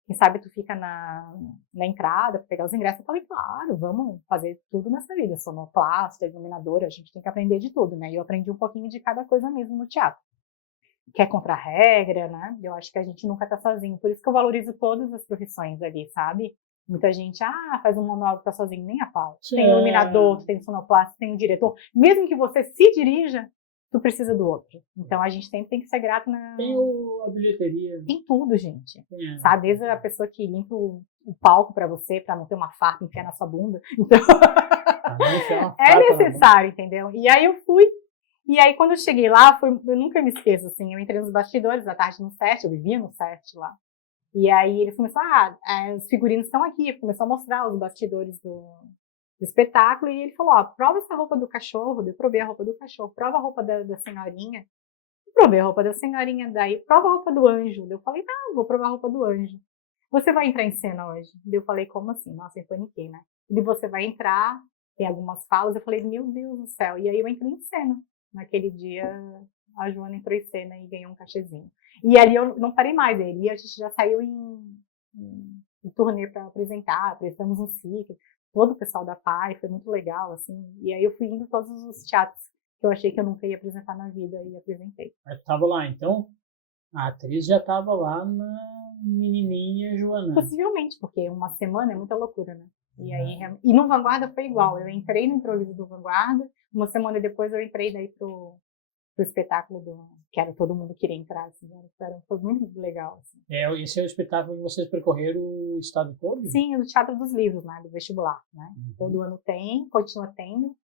Quem sabe tu fica na entrada para pegar os ingressos. Eu falei, claro, vamos fazer tudo nessa vida. Sonoplasta, iluminadora, a gente tem que aprender de tudo, né? E eu aprendi um pouquinho de cada coisa mesmo no teatro. Que é contra a regra, né? Eu acho que a gente nunca tá sozinho. Por isso que eu valorizo todas as profissões ali, sabe? Muita gente, faz um monólogo, tá sozinho, nem a pau. Tem iluminador, tu tem sonoplasta, tem um diretor. Mesmo que você se dirija, tu precisa do outro. Então a gente tem que ser grato na... Tem a bilheteria. Tem tudo, gente. Sabe? Desde a pessoa que limpa o palco pra você, pra não ter uma farpa enfiar na sua bunda. Então... é necessário, entendeu? E aí eu fui. E aí quando eu cheguei lá, eu nunca me esqueço, assim, eu entrei nos bastidores à tarde no set, eu vivia no set lá. E aí eles começaram, os figurinos estão aqui, começou a mostrar os bastidores do espetáculo, e ele falou, prova essa roupa do cachorro, eu provei a roupa do cachorro, prova a roupa da senhorinha, eu provei a roupa da senhorinha, daí prova a roupa do anjo, eu falei, não, vou provar a roupa do anjo. Você vai entrar em cena hoje? Eu falei, como assim? Nossa, eu paniquei, né? E você vai entrar, tem algumas falas, eu falei, meu Deus do céu, e aí eu entrei em cena. Naquele dia, a Joana entrou em cena e ganhou um cachezinho. E ali eu não parei mais, ali a gente já saiu em turnê para apresentar, apresentamos um ciclo, todo o pessoal da PAI, foi muito legal, assim, e aí eu fui indo todos os teatros que eu achei que eu nunca ia apresentar na vida, e apresentei. Mas tava lá, então? A atriz já tava lá na menininha Joana. Possivelmente, porque uma semana é muita loucura, né? E no Vanguarda foi igual, eu entrei no improviso do Vanguarda, uma semana depois eu entrei daí pro espetáculo que era Todo Mundo Queria Entrar, assim, foi muito legal. Assim. Esse é o espetáculo que vocês percorreram o estado todo? Sim, no Teatro dos Livros, né, do vestibular, né? Todo ano tem, continua tendo.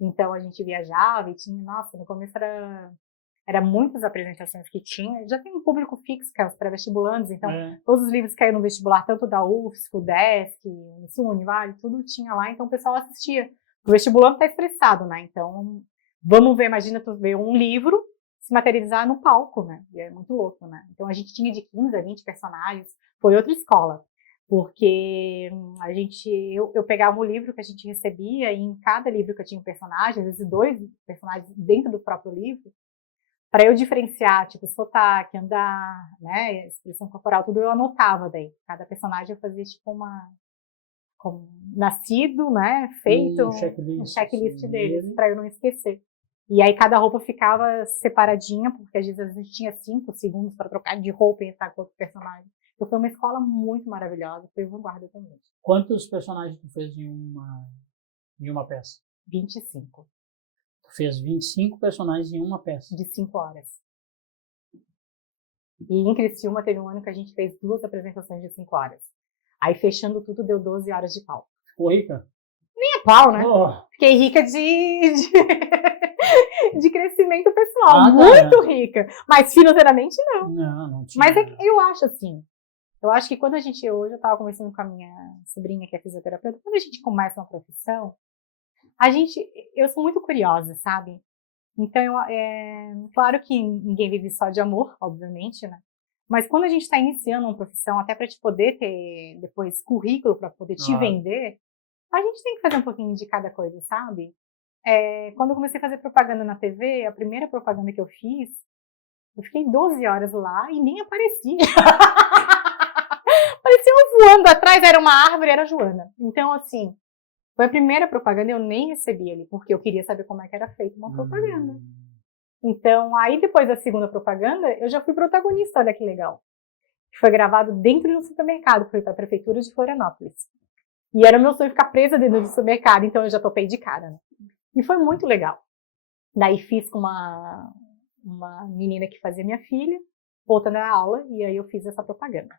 Então a gente viajava e tinha, nossa, no começo era muitas apresentações que tinha. Já tem um público fixo, que é os pré-vestibulantes, então todos os livros que caíram no vestibular, tanto da UFSC, o DESC, o Sul, Univale, tudo tinha lá, então o pessoal assistia. O vestibulando tá estressado, né? Então, vamos ver, imagina tu ver um livro se materializar no palco, né? E é muito louco, né? Então a gente tinha de 15 a 20 personagens, foi outra escola. Porque eu pegava o livro que a gente recebia e em cada livro que eu tinha um personagem, às vezes 2 personagens dentro do próprio livro, para eu diferenciar, tipo, sotaque, andar, né, expressão corporal, tudo eu anotava daí. Cada personagem eu fazia, tipo, nascido, né, feito, um checklist deles, para eu não esquecer. E aí cada roupa ficava separadinha, porque às vezes a gente tinha 5 segundos para trocar de roupa e entrar com outro personagem. Então foi uma escola muito maravilhosa, foi vanguarda também. Quantos personagens tu fez em uma peça? 25. Tu fez 25 personagens em uma peça? De 5 horas. E em Criciúma teve um ano que a gente fez 2 apresentações de 5 horas. Aí fechando tudo deu 12 horas de pau. Ficou rica? Nem é pau, né? Fiquei rica de crescimento pessoal, muito rica. Mas financeiramente não. Não tinha. Mas eu acho assim, eu acho que quando hoje eu estava conversando com a minha sobrinha, que é fisioterapeuta, quando a gente começa uma profissão, eu sou muito curiosa, sabe? Então, claro que ninguém vive só de amor, obviamente, né? Mas quando a gente está iniciando uma profissão, até para te poder ter depois currículo para poder te vender, a gente tem que fazer um pouquinho de cada coisa, sabe? Quando eu comecei a fazer propaganda na TV, a primeira propaganda que eu fiz, eu fiquei 12 horas lá e nem apareci. Parecia voando atrás, era uma árvore, era a Joana. Então, assim, foi a primeira propaganda, eu nem recebi ali, porque eu queria saber como é que era feita uma propaganda. Então, aí depois da segunda propaganda, eu já fui protagonista, olha que legal. Foi gravado dentro de um supermercado, foi para a prefeitura de Florianópolis. E era o meu sonho ficar presa dentro do supermercado, então eu já topei de cara, né? E foi muito legal. Daí fiz com uma menina que fazia minha filha, outra na aula, e aí eu fiz essa propaganda.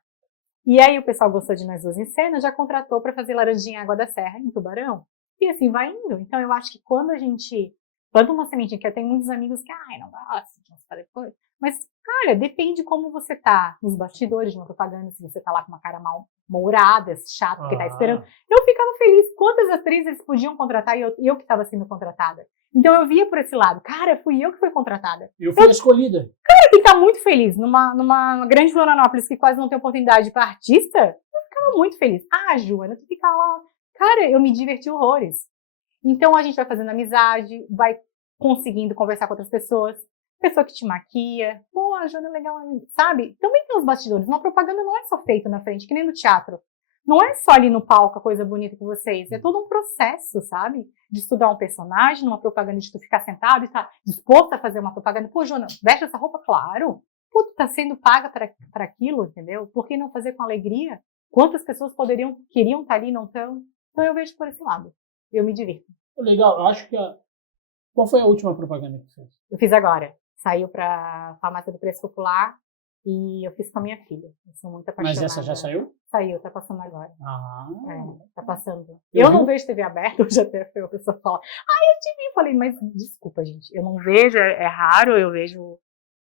E aí o pessoal gostou de nós duas em cena, já contratou para fazer Laranjinha Água da Serra, em Tubarão. E assim vai indo. Então eu acho que quando a gente planta uma sementinha, que eu tenho muitos amigos que, não gosto de fazer coisa. Mas, cara, depende de como você tá nos bastidores de uma propaganda, se você tá lá com uma cara mal-humorada, chato, porque tá esperando. Eu ficava feliz. Quantas atrizes podiam contratar e eu que estava sendo contratada? Então eu via por esse lado. Cara, fui eu que fui contratada. Eu fui escolhida. Cara, ficar muito feliz. Numa grande Florianópolis que quase não tem oportunidade para artista, eu ficava muito feliz. Joana, tu fica lá. Cara, eu me diverti horrores. Então a gente vai fazendo amizade, vai conseguindo conversar com outras pessoas. Pessoa que te maquia. Pô, a Joana é legal, sabe? Também tem os bastidores. Uma propaganda não é só feita na frente, que nem no teatro. Não é só ali no palco a coisa bonita com vocês. É todo um processo, sabe? De estudar um personagem, numa propaganda de tu ficar sentado e tá disposto a fazer uma propaganda. Pô, Joana, veste essa roupa? Claro. Pô, tu tá sendo paga para aquilo, entendeu? Por que não fazer com alegria? Quantas pessoas queriam estar ali e não estão? Então eu vejo por esse lado. Eu me divirto. Legal. Eu acho que qual foi a última propaganda que você fez? Eu fiz agora. Saiu para Farmácia do Preço Popular e eu fiz com a minha filha. Eu sou muito apaixonada. Mas essa já saiu? Saiu, tá passando agora. Tá passando. Eu não vejo TV aberta, hoje até foi a pessoa fala, eu te vi. Eu falei, mas desculpa, gente, eu não vejo, é raro, eu vejo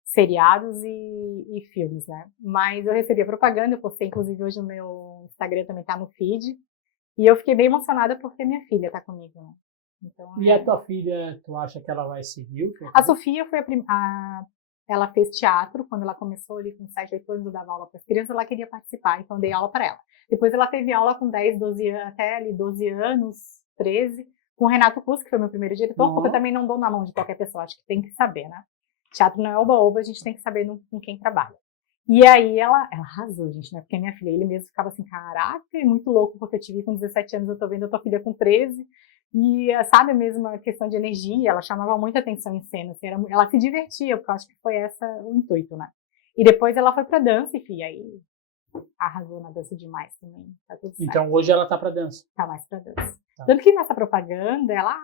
seriados e filmes, né? Mas eu recebi a propaganda, eu postei, inclusive, hoje no meu Instagram, também tá no feed. E eu fiquei bem emocionada porque minha filha tá comigo, né? Então, e a tua filha, tu acha que ela vai seguir? A Sofia foi ela fez teatro, quando ela começou ali com 7, 8 anos, eu dava aula para as crianças, ela queria participar, então dei aula para ela. Depois ela teve aula com 10, 12 anos, até ali 12 anos, 13, com o Renato Cus, que foi meu primeiro diretor, porque eu também não dou na mão de qualquer pessoa, acho que tem que saber, né? Teatro não é oba-oba, a gente tem que saber com quem trabalha. E aí ela arrasou, gente, né? Porque minha filha, ele mesmo ficava assim, caraca, é muito louco, porque eu te vi com 17 anos, eu tô vendo a tua filha com 13, e sabe a mesma questão de energia, ela chamava muita atenção em cena, assim, ela se divertia, porque eu acho que foi essa o intuito, né? E depois ela foi pra dança, e aí arrasou na dança demais também, tá tudo certo. Então hoje ela tá pra dança. Tá mais pra dança. Tanto que nessa propaganda, ela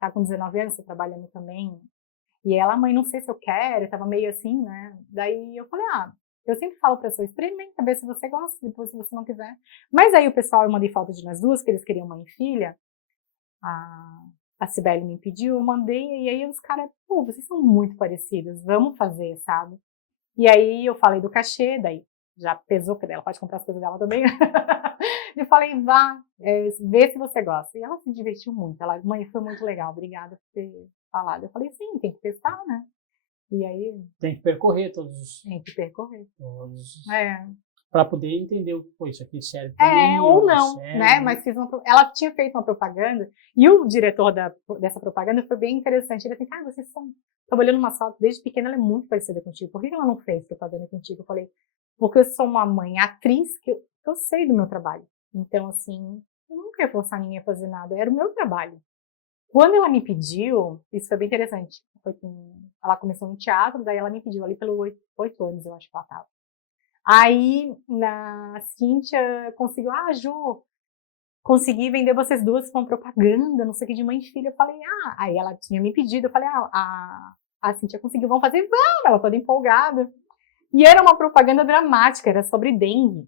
tá com 19 anos, tá trabalhando também E ela, mãe, não sei se eu quero, tava meio assim, né? Daí eu falei, eu sempre falo pra pessoa, experimenta, ver se você gosta, depois se você não quiser. Mas aí o pessoal, eu mandei foto de nós duas, que eles queriam mãe e filha. A Cibele me pediu, eu mandei, e aí os caras, pô, vocês são muito parecidas, vamos fazer, sabe? E aí eu falei do cachê, daí já pesou, porque ela pode comprar as coisas dela também. Eu falei, vê se você gosta. E ela se divertiu muito, ela, mãe, foi muito legal, obrigada por ter falado. Eu falei, sim, tem que testar, né? E aí... Tem que percorrer Tem que percorrer. todos É. Para poder entender o que isso aqui serve para mim. Ou não, serve. né? Mas ela tinha feito uma propaganda e o diretor dessa propaganda foi bem interessante. Ele disse, vocês são trabalhando numa sala desde pequena, ela é muito parecida contigo. Por que ela não fez propaganda contigo? Eu falei, porque eu sou uma mãe atriz que eu sei do meu trabalho. Então, assim, eu nunca ia forçar ninguém a fazer nada, era o meu trabalho. Quando ela me pediu, isso foi bem interessante. Ela começou no teatro, daí ela me pediu ali pelos 8 anos, eu acho que ela estava. Aí, a Cíntia conseguiu, Ju, consegui vender vocês duas com propaganda, não sei o que, de mãe e filha. Eu falei, aí ela tinha me pedido, eu falei, a Cíntia conseguiu, vamos fazer, vamos, ela toda empolgada. E era uma propaganda dramática, era sobre dengue,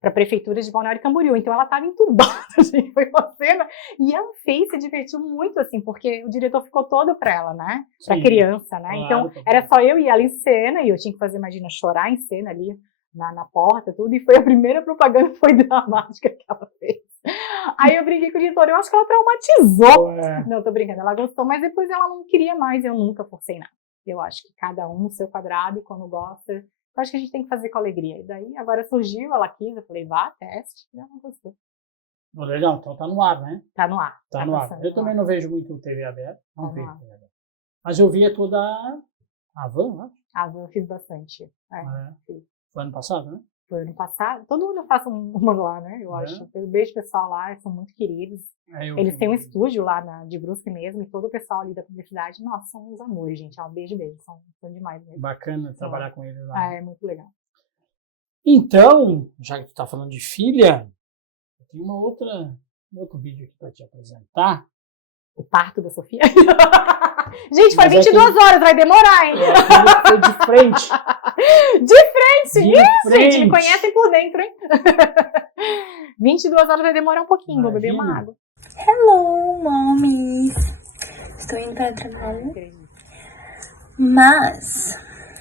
para a prefeitura de Balneário Camboriú. Então ela estava entubada, gente, foi uma cena. E ela fez, se divertiu muito, assim, porque o diretor ficou todo para ela, né? Para criança, né? Claro, então era só eu e ela em cena, e eu tinha que fazer, imagina, chorar em cena ali, na porta, tudo, e foi a primeira propaganda que foi dramática que ela fez. Aí eu brinquei com o diretor, eu acho que ela traumatizou. Não, tô brincando, ela gostou, mas depois ela não queria mais, eu nunca forcei nada. Eu acho que cada um no seu quadrado, e quando gosta, eu acho que a gente tem que fazer com alegria. E daí, agora surgiu, ela quis, eu falei, vá, teste, e ela gostou. Legal, então tá no ar, né? Tá no ar. Tá no ar. Eu também não vejo muito TV aberta, não vejo TV aberta. Mas eu via toda a Van, né? A Van eu fiz bastante. Fiz. Foi ano passado, né? Foi ano passado. Todo mundo faz uma lá, né? Eu acho. Eu beijo o pessoal lá, eles são muito queridos. Eles têm um estúdio lá de Brusque mesmo, e todo o pessoal ali da publicidade, nossa, são uns amores, gente. Um beijo, são demais mesmo. Bacana trabalhar com eles lá. É muito legal. Então, já que tu tá falando de filha, eu tenho um outro vídeo aqui para te apresentar. O parto da Sofia? Gente, foi 22 horas, vai demorar, hein? Foi de frente. Gente, me conhecem por dentro, hein? 22 horas vai demorar um pouquinho, vou beber uma água. Hello, mommies! Estou indo para o trabalho. Mas,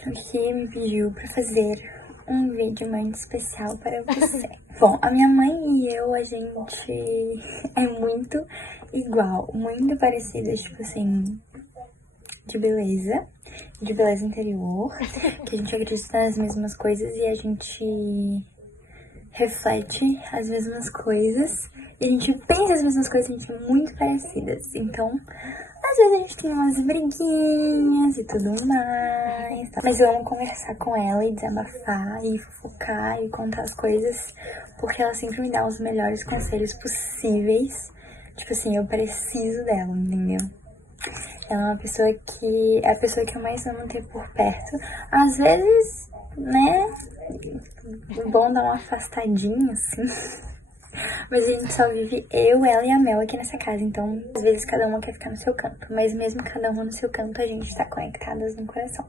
o que me pediu para fazer um vídeo muito especial para você. Bom, a minha mãe e eu, a gente é muito igual, muito parecido, tipo assim, de beleza interior, que a gente acredita nas mesmas coisas e a gente reflete as mesmas coisas e a gente pensa as mesmas coisas, a gente é muito parecidas. Então, às vezes a gente tem umas briguinhas e tudo mais, tá? Mas eu amo conversar com ela e desabafar e fofocar e contar as coisas, porque ela sempre me dá os melhores conselhos possíveis. Tipo assim, eu preciso dela, entendeu? Ela é uma pessoa que é a pessoa que eu mais amo ter por perto. Às vezes, né, é bom dar uma afastadinha, assim. Mas a gente só vive eu, ela e a Mel aqui nessa casa. Então, às vezes cada uma quer ficar no seu canto. Mas mesmo cada uma no seu canto, a gente tá conectadas no coração.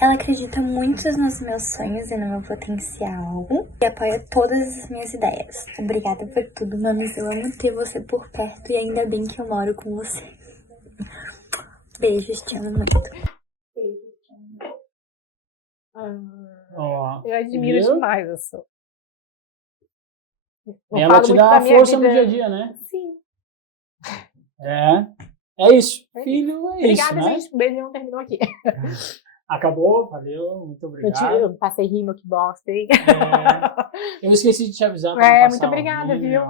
Ela acredita muito nos meus sonhos e no meu potencial. E apoia todas as minhas ideias. Obrigada por tudo, mames. Eu amo ter você por perto e ainda bem que eu moro com você. Beijos, te amo muito. Eu admiro demais a sua. Ela te dá uma força no dia a dia, né? Sim. É isso. Filho, é isso, Obrigada, né? gente. O beijo não terminou aqui. Acabou, valeu, muito obrigado. Eu passei rímel, que bosta, hein? Eu esqueci de te avisar. Muito obrigada, viu?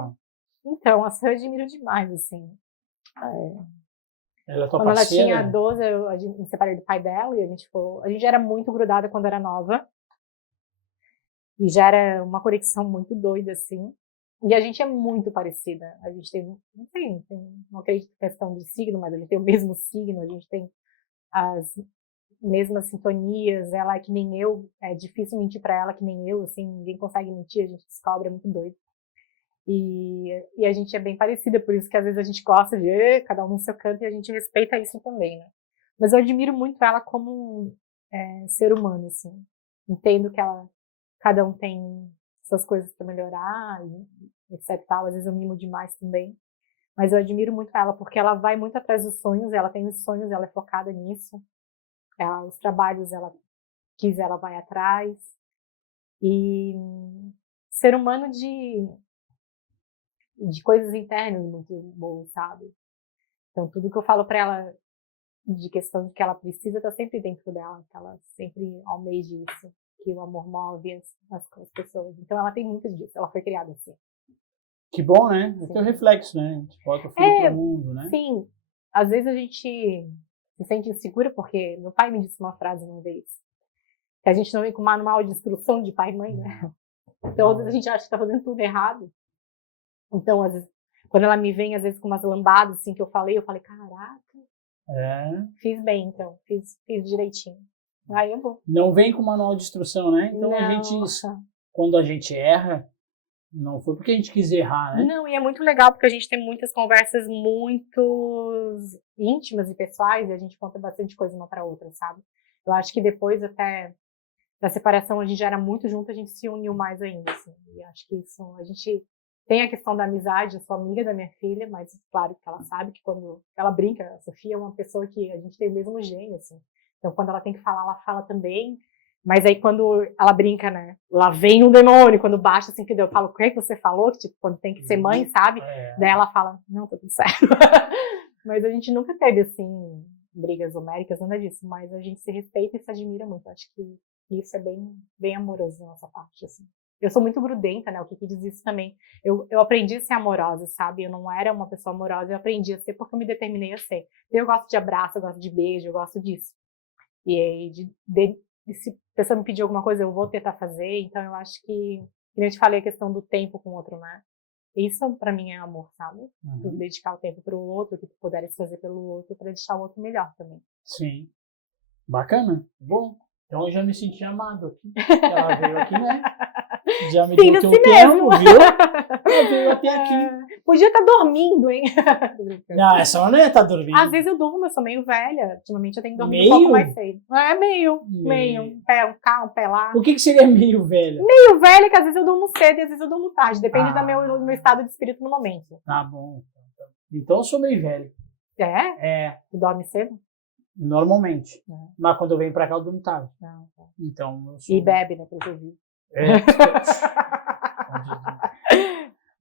Então, eu admiro demais, assim. Ela é tua quando parceira? Ela tinha 12, eu me separei do pai dela e a gente era muito grudada quando era nova. E já era uma conexão muito doida, assim. E a gente é muito parecida. A gente tem, não acredito em questão de signo, mas a gente tem o mesmo signo, a gente tem as mesmas sintonias, ela é que nem eu, é difícil mentir pra ela que nem eu, assim, ninguém consegue mentir, a gente descobre, é muito doido. E a gente é bem parecida, por isso que às vezes a gente gosta de cada um no seu canto e a gente respeita isso também, né? Mas eu admiro muito ela como ser humano, assim. Entendo que cada um tem suas coisas para melhorar, etc. Tal. Às vezes eu mimo demais também. Mas eu admiro muito ela, porque ela vai muito atrás dos sonhos, ela tem os sonhos, ela é focada nisso. Os trabalhos ela quiser, ela vai atrás. E ser humano de coisas internas muito boas, sabe? Então, tudo que eu falo para ela de questão de que ela precisa estar sempre dentro dela, que ela sempre almeja isso, que o amor move as pessoas. Então, ela tem muito disso, ela foi criada assim. Que bom, né? Tem um reflexo, né? A gente bota o filho pro mundo, né? Sim. Às vezes a gente se sente insegura, porque meu pai me disse uma frase uma vez, que a gente não vem com manual de instrução de pai e mãe, né? Então, às vezes a gente acha que tá fazendo tudo errado. Então, às vezes, quando ela me vem, às vezes, com umas lambadas, assim, que eu falei, caraca, fiz bem, então, fiz direitinho. Aí eu vou. Não vem com manual de instrução, né? Então, quando a gente erra, não foi porque a gente quis errar, né? Não, e é muito legal, porque a gente tem muitas conversas muito íntimas e pessoais, e a gente conta bastante coisa uma pra outra, sabe? Eu acho que depois, até da separação, a gente já era muito junto, a gente se uniu mais ainda, assim. E acho que isso, a gente tem a questão da amizade, eu sou amiga da minha filha, mas claro que ela sabe que quando ela brinca, a Sofia é uma pessoa que a gente tem o mesmo gênio, assim. Então, quando ela tem que falar, ela fala também. Mas aí, quando ela brinca, né, lá vem um demônio, quando baixa, assim, que eu falo, o que você falou? Tipo, quando tem que ser mãe, sabe? Daí ela fala, não, tá tudo certo. Mas a gente nunca teve, assim, brigas homéricas, nada disso. Mas a gente se respeita e se admira muito. Acho que isso é bem, bem amoroso da nossa parte, assim. Eu sou muito grudenta, né? O que diz isso também. Eu aprendi a ser amorosa, sabe? Eu não era uma pessoa amorosa, eu aprendi a ser porque eu me determinei a ser. Eu gosto de abraço, eu gosto de beijo, eu gosto disso. E aí, se a pessoa me pedir alguma coisa, eu vou tentar fazer. Então, eu acho que eu te falei a questão do tempo com o outro, né? Isso, pra mim, é amor, sabe? Tu dedicar o tempo pro outro, o que tu puderes fazer pelo outro, pra deixar o outro melhor também. Sim. Bacana. Bom. Então, eu já me senti amado aqui. Ela veio aqui, né? Já me deu o teu tempo, viu? Ela veio até aqui. Podia estar dormindo, hein? Não, essa hora não ia estar dormindo. Às vezes eu durmo, eu sou meio velha. Ultimamente eu tenho que dormir um pouco mais cedo. É, meio. Um pé cá, um pé lá. O que seria meio velha? Meio velha, que às vezes eu durmo cedo e às vezes eu durmo tarde. Depende do meu estado de espírito no momento. Tá bom. Então eu sou meio velho. Tu dorme cedo? Normalmente. Mas quando eu venho pra cá, eu durmo tarde. Não, tá. Então, eu sou... E bebe, né, pelo que eu vi.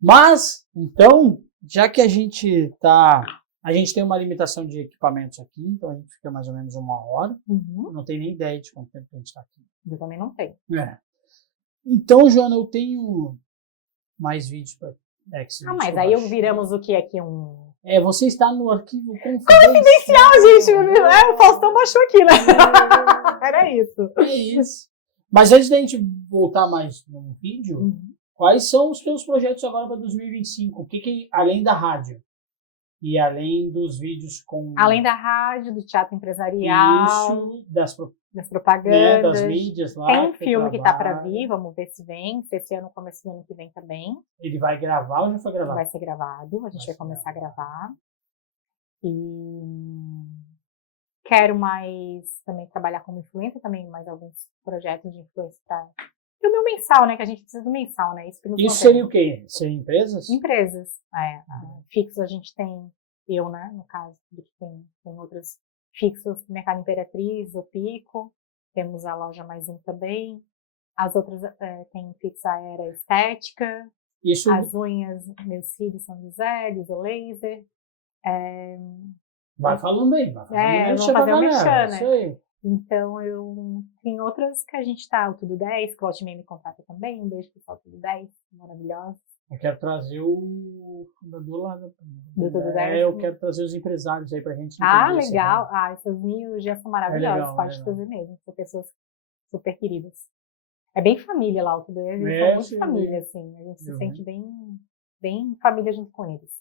Mas, então, já que a gente tem uma limitação de equipamentos aqui, então a gente fica mais ou menos 1 hora. Eu não tenho nem ideia de quanto tempo a gente está aqui. Eu também não tenho. Então, Joana, eu tenho mais vídeos para mas aí viramos o que aqui? Você está no arquivo confidencial, gente. O Faustão baixou aqui, né? Era isso. É isso. Mas antes da gente voltar mais no vídeo, quais são os teus projetos agora para 2025? O que além da rádio e além dos vídeos com... Além da rádio, do teatro empresarial, isso, das propagandas, das mídias lá. Tem um filme que está para vir, vamos ver se vem. Se esse ano, começo do ano que vem também. Ele vai gravar ou já foi gravado? Vai ser gravado, a gente vai começar a gravar. E quero mais também trabalhar como influencer, também mais alguns projetos de influência para... E o meu mensal, né? Que a gente precisa do mensal, né? Isso seria o quê? Seria empresas? Empresas. Fixos a gente tem, eu, né? No caso, tem outros fixos, Mercado Imperatriz, o Pico. Temos a loja Mais Um também. As outras tem fixa Era Estética. Isso... As unhas, meus cílios São José, Liso Laser. Vai falando aí, vai vamos fazer o mexer, né? Então, tem outras que a gente tá, o Tudo 10, que o Altman me contrata também. Um beijo, pessoal, Tudo 10, maravilhoso. Eu quero trazer o fundador lá do Tudo 10. Eu quero trazer os empresários aí pra gente. Legal. Essas minhas já são maravilhosas, pode trazer mesmo. São pessoas super queridas. É bem família lá, o Tudo 10. Eles são muito família, assim. A gente se sente bem, bem família junto com eles.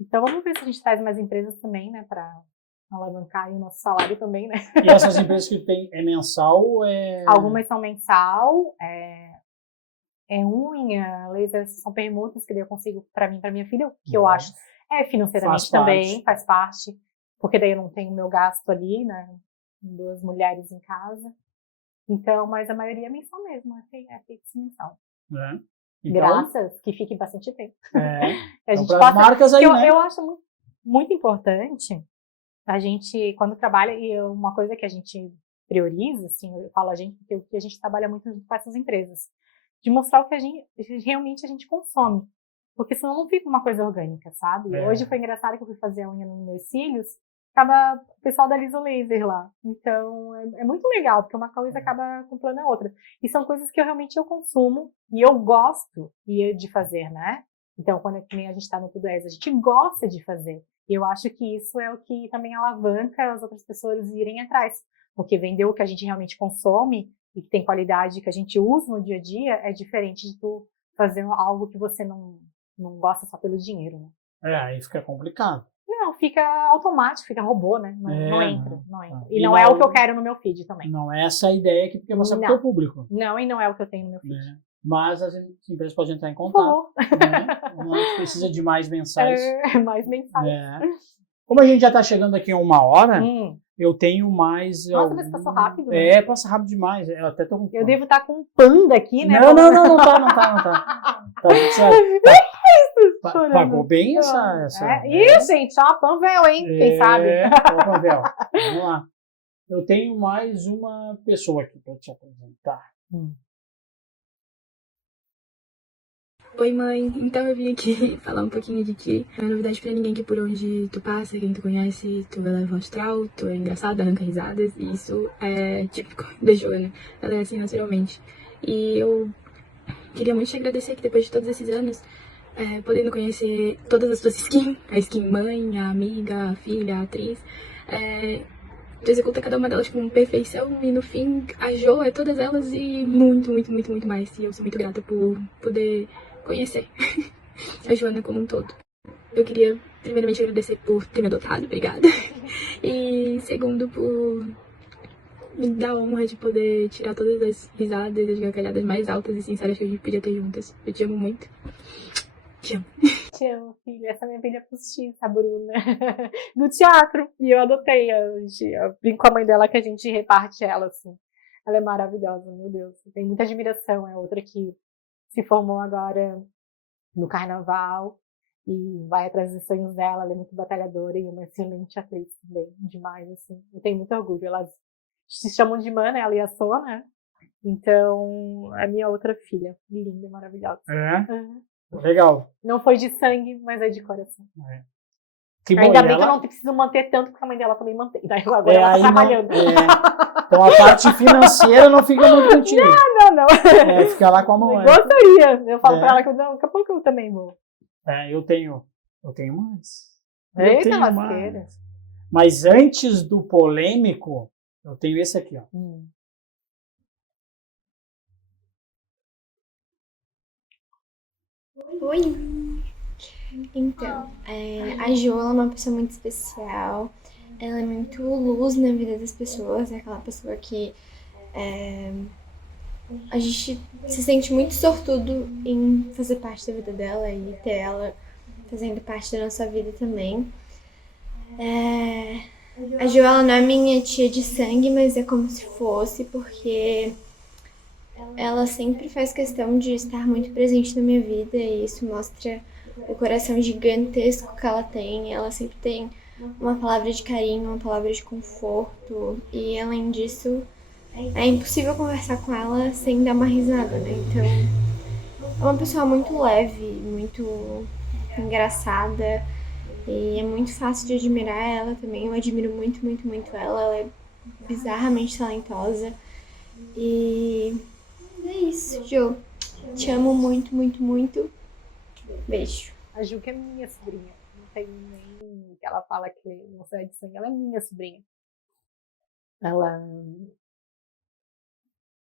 Então, vamos ver se a gente traz mais empresas também, né, pra alavancar aí o nosso salário também, né? E essas empresas que tem mensal ou Algumas são mensal, unha, laser, são permutas que eu consigo para mim, para minha filha, que eu acho financeiramente também faz parte. porque daí eu não tenho meu gasto ali, né? 2 mulheres em casa. Então, mas a maioria é mensal mesmo, é fixo mensal. Então, Graças, que fique bastante tempo. A gente para as possa, marcas aí, né? eu acho muito importante a gente, quando trabalha, e uma coisa que a gente prioriza, assim, eu falo a gente, porque o que a gente trabalha muito com essas empresas, de mostrar o que realmente a gente consome. Porque senão não fica uma coisa orgânica, sabe? Hoje foi engraçado que eu fui fazer a unha nos meus cílios, tava o pessoal da Liso Laser lá. Então, é muito legal, porque uma coisa acaba comprando a outra. E são coisas que eu consumo e eu gosto de fazer, né? Então, quando a gente tá no Tudo a gente gosta de fazer. E eu acho que isso é o que também alavanca as outras pessoas irem atrás. Porque vender o que a gente realmente consome e que tem qualidade que a gente usa no dia a dia é diferente de tu fazer algo que você não gosta só pelo dinheiro, né? Aí fica complicado. Não, fica automático, fica robô, né? Não entra. E não não é o que eu quero no meu feed também. Não é essa a ideia que tu quer mostrar pro teu público. Não, e não é o que eu tenho no meu feed. Mas as empresas podem entrar em contato. Né? A gente precisa de mais mensais. Mais mensais. Como a gente já está chegando aqui a 1 hora, eu tenho mais... Nossa, mas passou rápido, né? Passa rápido demais. Eu até tô com fome. Eu devo estar com um panda aqui, né? Não tá. Tá tudo certo. Pagou bem essa... gente, só uma Panvel, hein? Quem sabe? Panvel. Vamos lá. Eu tenho mais uma pessoa aqui para te apresentar. Oi, mãe. Então eu vim aqui falar um pouquinho de ti. Não é novidade pra ninguém que por onde tu passa, quem tu conhece, tu é leva astral, tu é engraçada, arranca risadas. E isso é típico da Joana. Ela é assim naturalmente. E eu queria muito te agradecer que depois de todos esses anos, podendo conhecer todas as tuas skins, a skin mãe, a amiga, a filha, a atriz, tu executa cada uma delas com perfeição e no fim a Jo é todas elas e muito, muito, muito, muito mais. E eu sou muito grata por poder conhecer a Joana como um todo. Eu queria primeiramente agradecer por ter me adotado, obrigada. E segundo, por me dar a honra de poder tirar todas as risadas, as gargalhadas mais altas e sinceras que a gente podia ter juntas. Eu te amo muito. Te amo. Te amo, filha. Essa é minha filha postiça, a Bruna, do teatro. E eu adotei. Eu brinco com a mãe dela que a gente reparte ela, assim. Ela é maravilhosa, meu Deus. Tem muita admiração. É outra que se formou agora no carnaval e vai atrás dos sonhos dela. Ela é muito batalhadora e uma excelente atriz também. Demais, assim. Eu tenho muito orgulho. Elas se chamam de Mana, ela e a Sô, né? Então, a minha outra filha. Linda e maravilhosa. Legal. Não foi de sangue, mas é de coração. Que bom, ainda bem que eu não preciso manter tanto, porque a mãe dela também mantém. Daí agora ela tá trabalhando. Então a parte financeira não fica muito contigo. Não. Fica lá com a mamãe. Eu gostaria. Eu falo pra ela que daqui a pouco eu também vou. Eu tenho mais. Eita, lasqueira. Mas antes do polêmico, eu tenho esse aqui, ó. Oi! Então, a Jo ela é uma pessoa muito especial, ela é muito luz na vida das pessoas, é aquela pessoa que a gente se sente muito sortudo em fazer parte da vida dela e ter ela fazendo parte da nossa vida também. A Jo ela não é minha tia de sangue, mas é como se fosse, porque ela sempre faz questão de estar muito presente na minha vida e isso mostra o coração gigantesco que ela tem. Ela sempre tem uma palavra de carinho, uma palavra de conforto e além disso é impossível conversar com ela sem dar uma risada, né? Então é uma pessoa muito leve, muito engraçada e é muito fácil de admirar ela também. Eu admiro muito, muito, muito ela. Ela é bizarramente talentosa e é isso, Jo. Te amo muito, muito, muito. Beijo. A Ju que é minha sobrinha. Não tem nem que ela fala que não sai de sangue. Ela é minha sobrinha.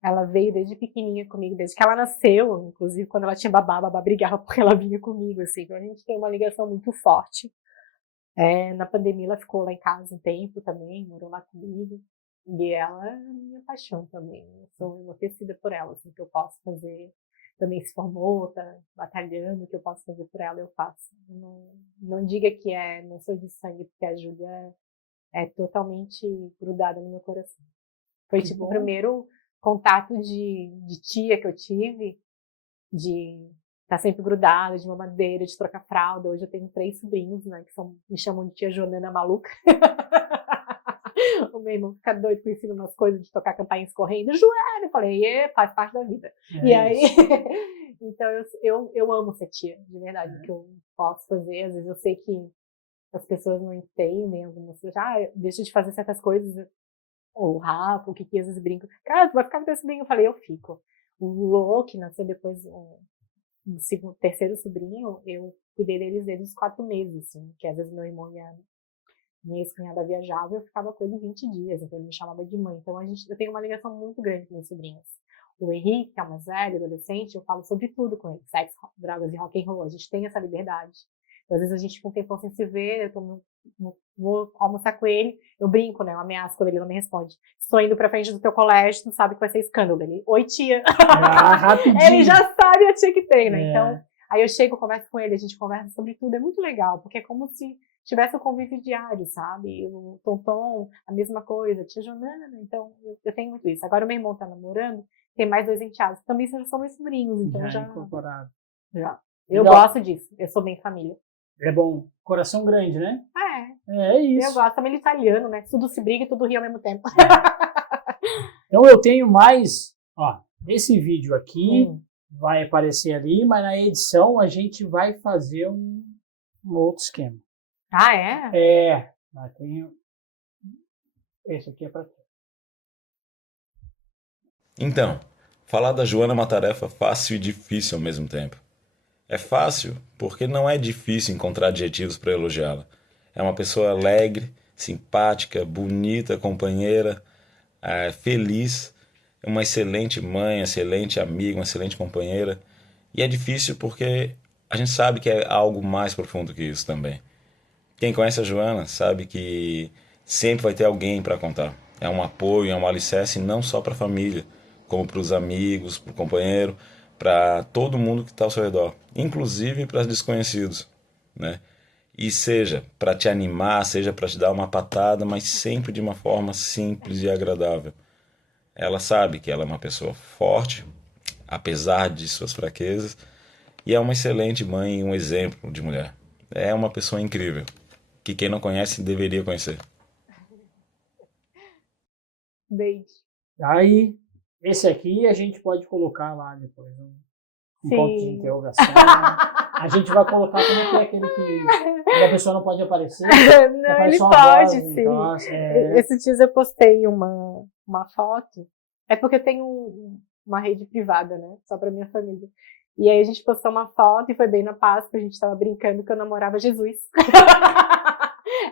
Ela veio desde pequenininha comigo, desde que ela nasceu. Inclusive, quando ela tinha babá, a babá brigava porque ela vinha comigo, assim. Então, a gente tem uma ligação muito forte. Na pandemia, ela ficou lá em casa um tempo também, morou lá comigo. E ela é a minha paixão também. Eu sou enlouquecida por ela, assim, que eu posso fazer. Também se formou, tá batalhando, o que eu posso fazer por ela, eu faço. Não diga que não sou de sangue, porque a Júlia é totalmente grudada no meu coração. Foi Que tipo bom. o primeiro contato de tia que eu tive, de estar sempre grudada, de mamadeira, de trocar fralda. Hoje eu tenho 3 sobrinhos, né, que me chamam de tia Joanana maluca. O meu irmão fica doido com ensino umas coisas de tocar campainhas correndo. Joana! Eu falei, faz parte da vida. E aí, então eu amo ser tia, de verdade, o que eu posso fazer. Às vezes eu sei que as pessoas não entendem algumas coisas. Deixa de fazer certas coisas. Ou o Rafa, o Kiki, às vezes brinca. Cara, tu vai ficar com teu sobrinho? Eu falei, eu fico. O Lô, que nasceu depois, o terceiro sobrinho, eu cuidei deles desde os 4 meses, assim, que às vezes meu irmão e a minha ex-cunhada viajava e eu ficava com ele 20 dias, então ele me chamava de mãe. Então eu tenho uma ligação muito grande com meus sobrinhos. O Henrique, que é o mais velho, adolescente, eu falo sobre tudo com ele. Sexo, drogas e rock and roll. A gente tem essa liberdade. Então, às vezes a gente com um tempão sem se ver, vou almoçar com ele, eu brinco, né? Eu ameaço quando ele não me responde. Estou indo pra frente do teu colégio, tu sabe que vai ser escândalo. Ele, oi tia. Rapidinho. Ele já sabe a tia que tem, né? Então, aí eu chego, converso com ele, a gente conversa sobre tudo. É muito legal, porque é como se tivesse um convívio diário, sabe? O Tonton, a mesma coisa, tia Joanana. Então, eu tenho muito isso. Agora o meu irmão tá namorando, tem mais 2 enteados. Também são meus sobrinhos, então já incorporado. Já. Eu Legal. gosto disso. Eu sou bem família. É bom. Coração grande, né? É isso. Eu gosto. Também italiano, né? Tudo se briga e tudo ri ao mesmo tempo. Então eu tenho mais, esse vídeo aqui vai aparecer ali, mas na edição a gente vai fazer um outro esquema. Ah, é? Tenho... Esse aqui é para quê? Então, falar da Joana é uma tarefa fácil e difícil ao mesmo tempo. É fácil porque não é difícil encontrar adjetivos para elogiá-la. É uma pessoa alegre, simpática, bonita, companheira, feliz, uma excelente mãe, excelente amiga, uma excelente companheira. E é difícil porque a gente sabe que é algo mais profundo que isso também. Quem conhece a Joana sabe que sempre vai ter alguém para contar. É um apoio, é um alicerce não só para a família, como para os amigos, para o companheiro, para todo mundo que está ao seu redor, inclusive para os desconhecidos, né? E seja para te animar, seja para te dar uma patada, mas sempre de uma forma simples e agradável. Ela sabe que ela é uma pessoa forte, apesar de suas fraquezas, e é uma excelente mãe e um exemplo de mulher. É uma pessoa incrível, que quem não conhece deveria conhecer. Beijo. Aí, esse aqui a gente pode colocar lá depois, um ponto de interrogação. A gente vai colocar como é aquele que a pessoa não pode aparecer. Não, ele pode, sim. Então, Esses dias eu postei uma foto. É porque eu tenho uma rede privada, né? Só pra minha família. E aí a gente postou uma foto e foi bem na Páscoa, a gente tava brincando que eu namorava Jesus.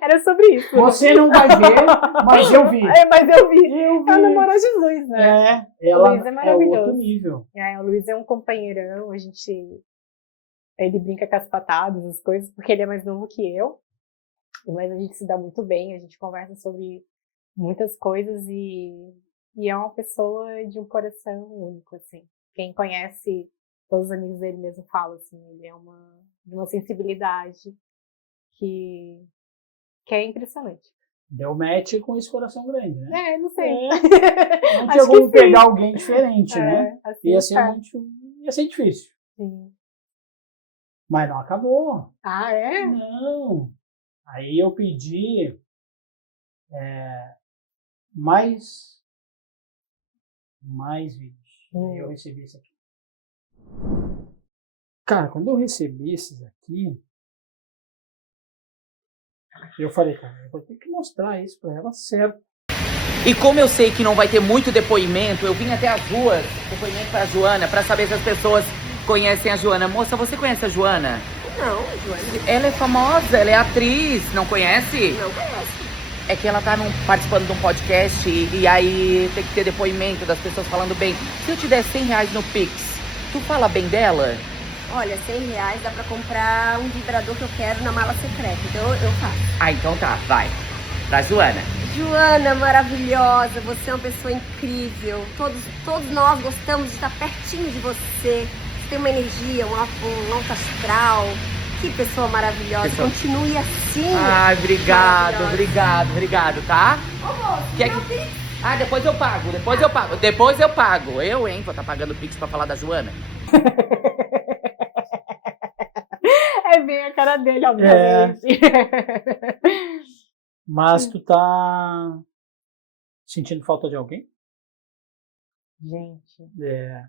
Era sobre isso. Você não vai ver, mas eu vi. Mas eu vi. Eu namoro a Jesus, né? Ela o Luiz é maravilhoso. outro nível. O Luiz é um companheirão, ele brinca com as patadas, as coisas, porque ele é mais novo que eu. Mas a gente se dá muito bem, a gente conversa sobre muitas coisas e é uma pessoa de um coração único, assim. Quem conhece, todos os amigos dele mesmo falam, assim, ele é de uma sensibilidade que é impressionante. Deu match com esse coração grande, né? Não sei. Não tinha como pegar alguém diferente, né? Assim ia ser difícil. Sim. Mas não acabou. Ah, é? Não. Aí eu pedi mais vídeos. Aí eu recebi esse aqui. Cara, quando eu recebi esses aqui, eu falei, cara, eu vou ter que mostrar isso pra ela certo. E como eu sei que não vai ter muito depoimento, eu vim até as ruas, depoimento pra Joana, pra saber se as pessoas conhecem a Joana. Moça, você conhece a Joana? Não, Joana. Ela é famosa, ela é atriz, não conhece? Não conheço. É que ela tá participando de um podcast e aí tem que ter depoimento das pessoas falando bem. Se eu te der R$100 no Pix, tu fala bem dela? Olha, R$100 dá pra comprar um vibrador que eu quero na mala secreta, então eu faço. Ah, então tá, vai. Pra Joana. Joana, maravilhosa, você é uma pessoa incrível. Todos nós gostamos de estar pertinho de você. Você tem uma energia, um alto astral. Que pessoa maravilhosa. Pessoa- Continue assim. Ai, obrigado, Maravilhosa. obrigado, tá? Ô, moço, Quer meu que- Pix. Ah, depois eu pago. Eu, hein? Vou estar pagando o Pix pra falar da Joana. É bem a cara dele, obviamente. Mas tu tá sentindo falta de alguém? Gente, É.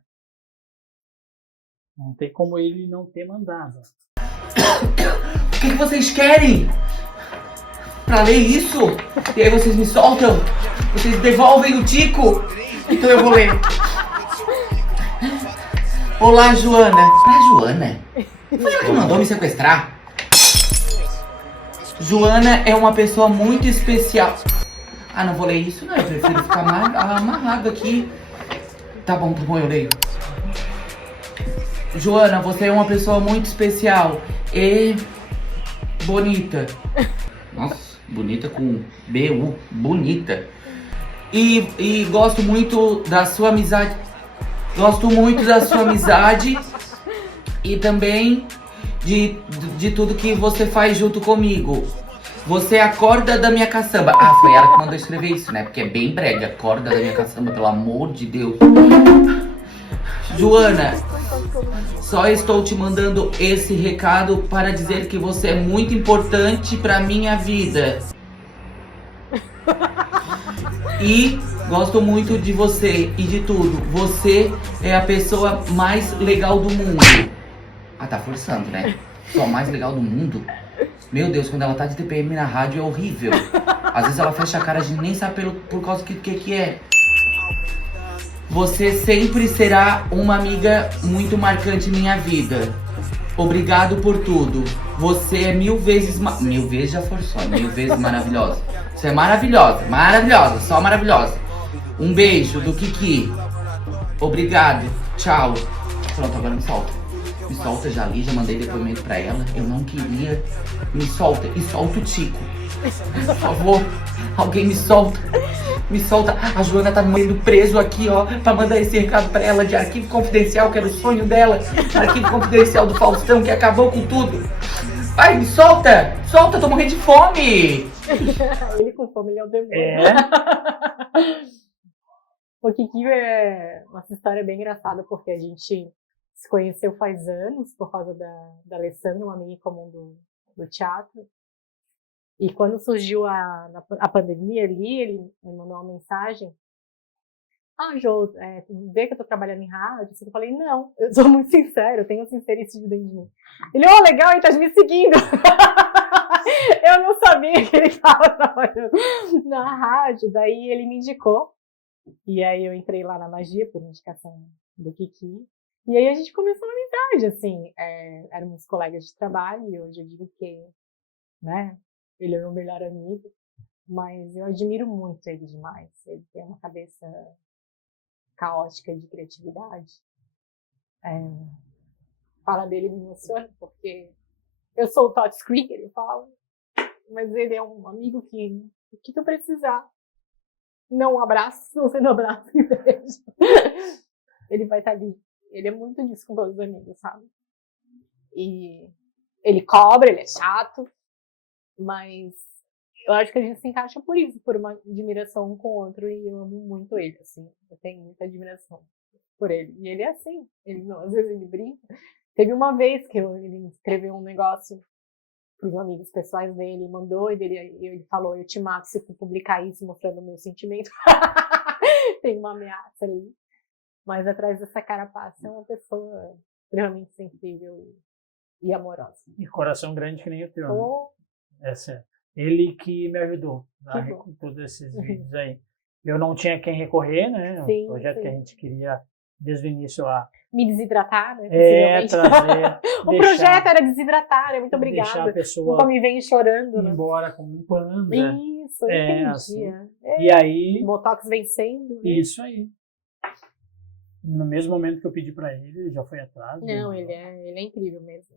Não tem como ele não ter mandado. O que vocês querem? Pra ler isso? E aí vocês me soltam? Vocês devolvem o Tico? Então eu vou ler. Olá, Joana. Pra Joana? Foi ela que mandou me sequestrar? Joana é uma pessoa muito especial. Ah, não vou ler isso, não. Eu prefiro ficar amarrado aqui. Tá bom, eu leio. Joana, você é uma pessoa muito especial e bonita. Nossa, bonita com B-U, bonita. E gosto muito da sua amizade. Gosto muito da sua amizade e também de tudo que você faz junto comigo. Você é a corda da minha caçamba. Ah, foi ela que mandou escrever isso, né? Porque é bem brega. Corda da minha caçamba, pelo amor de Deus. Joana, só estou te mandando esse recado para dizer que você é muito importante para minha vida. E gosto muito de você e de tudo. Você é a pessoa mais legal do mundo. Ah, tá forçando, né? Só a mais legal do mundo? Meu Deus, quando ela tá de TPM na rádio é horrível. Às vezes ela fecha a cara, a gente nem sabe por causa do que é. Você sempre será uma amiga muito marcante em minha vida. Obrigado por tudo. Você é mil vezes já forçou, 1000 vezes maravilhosa. Você é maravilhosa, só maravilhosa. Um beijo do Kiki. Obrigado, tchau. Pronto, agora me solta. Me solta, já li, já mandei depoimento pra ela. Eu não queria. Me solta e solta o Tico. Por favor, alguém me solta. Me solta. A Joana tá me indo preso aqui, ó, pra mandar esse recado pra ela de arquivo confidencial, que era o sonho dela. Arquivo confidencial do Faustão, que acabou com tudo. Vai, me solta! Solta, tô morrendo de fome! ele com fome, ele é o demônio. É. O Kiki é uma história bem engraçada, porque a gente se conheceu faz anos, por causa da Alessandra, uma amiga em comum do teatro. E quando surgiu a pandemia ali, ele me mandou uma mensagem. Ah, Jô, vê que eu tô trabalhando em rádio? Eu falei, não, eu sou muito sincero, eu tenho um sincericídio dentro de mim. Ele, legal, ele tá me seguindo. Eu não sabia que ele estava trabalhando na rádio, daí ele me indicou. E aí eu entrei lá na Magia, por indicação do Kiki. E aí a gente começou uma amizade, assim, éramos colegas de trabalho, e hoje eu digo que, né, ele é meu melhor amigo, mas eu admiro muito ele demais. Ele tem uma cabeça caótica de criatividade. Fala dele me emociona, porque eu sou o Tot Screen, ele fala, mas ele é um amigo que tu precisar. Não um abraço, se você não abraça e beijo. Ele vai estar ali. Ele é muito disso com todos os amigos, sabe? E ele cobra, ele é chato, mas eu acho que a gente se encaixa por isso, por uma admiração um com o outro, e eu amo muito ele, assim. Eu tenho muita admiração por ele. E ele é assim, às vezes ele brinca. Teve uma vez que ele escreveu um negócio para os amigos pessoais dele, mandou, e ele falou, eu te mato se tu publicar isso mostrando o meu sentimento. Tem uma ameaça ali. Mas atrás dessa carapaça é uma pessoa extremamente sensível e amorosa. E coração grande que nem o teu. Oh. Né? Ele que me ajudou com todos esses vídeos aí. Eu não tinha quem recorrer, né? Sim, o projeto que a gente queria desde o início lá. Me desidratar, né? Trazer. O projeto era desidratar, né? Muito Deixar obrigada. a pessoa Nunca me vem chorando, né? embora com um panda. Isso, eu entendi. Assim. E aí. Botox vencendo. Né? Isso aí. No mesmo momento que eu pedi pra ele já foi atrás. Não, ele é incrível mesmo.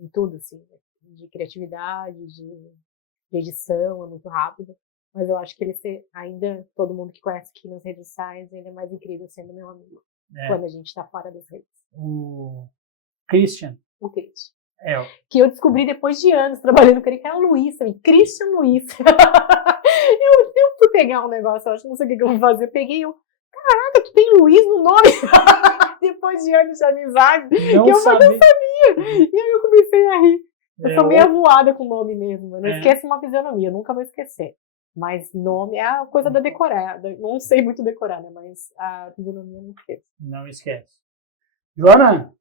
Em tudo, assim. De criatividade, de edição, é muito rápido. Mas eu acho que ele ainda, todo mundo que conhece aqui nas redes sociais, ele é mais incrível sendo meu amigo. Quando a gente tá fora das redes. O Christian. O Christian. Que eu descobri depois de anos trabalhando com ele, que era o Luiz também, Christian Luiz. eu fui pegar um negócio, eu acho que não sei o que eu vou fazer, peguei caraca, tu tem Luiz no nome? Depois de anos de amizade, não sabia. E aí eu comecei a rir. Eu sou meio avoada com nome mesmo, eu não esqueço uma fisionomia, eu nunca vou esquecer. Mas nome é a coisa da decorada, não sei muito decorar, né? Mas a fisionomia eu não esqueço. Não esquece. Joana,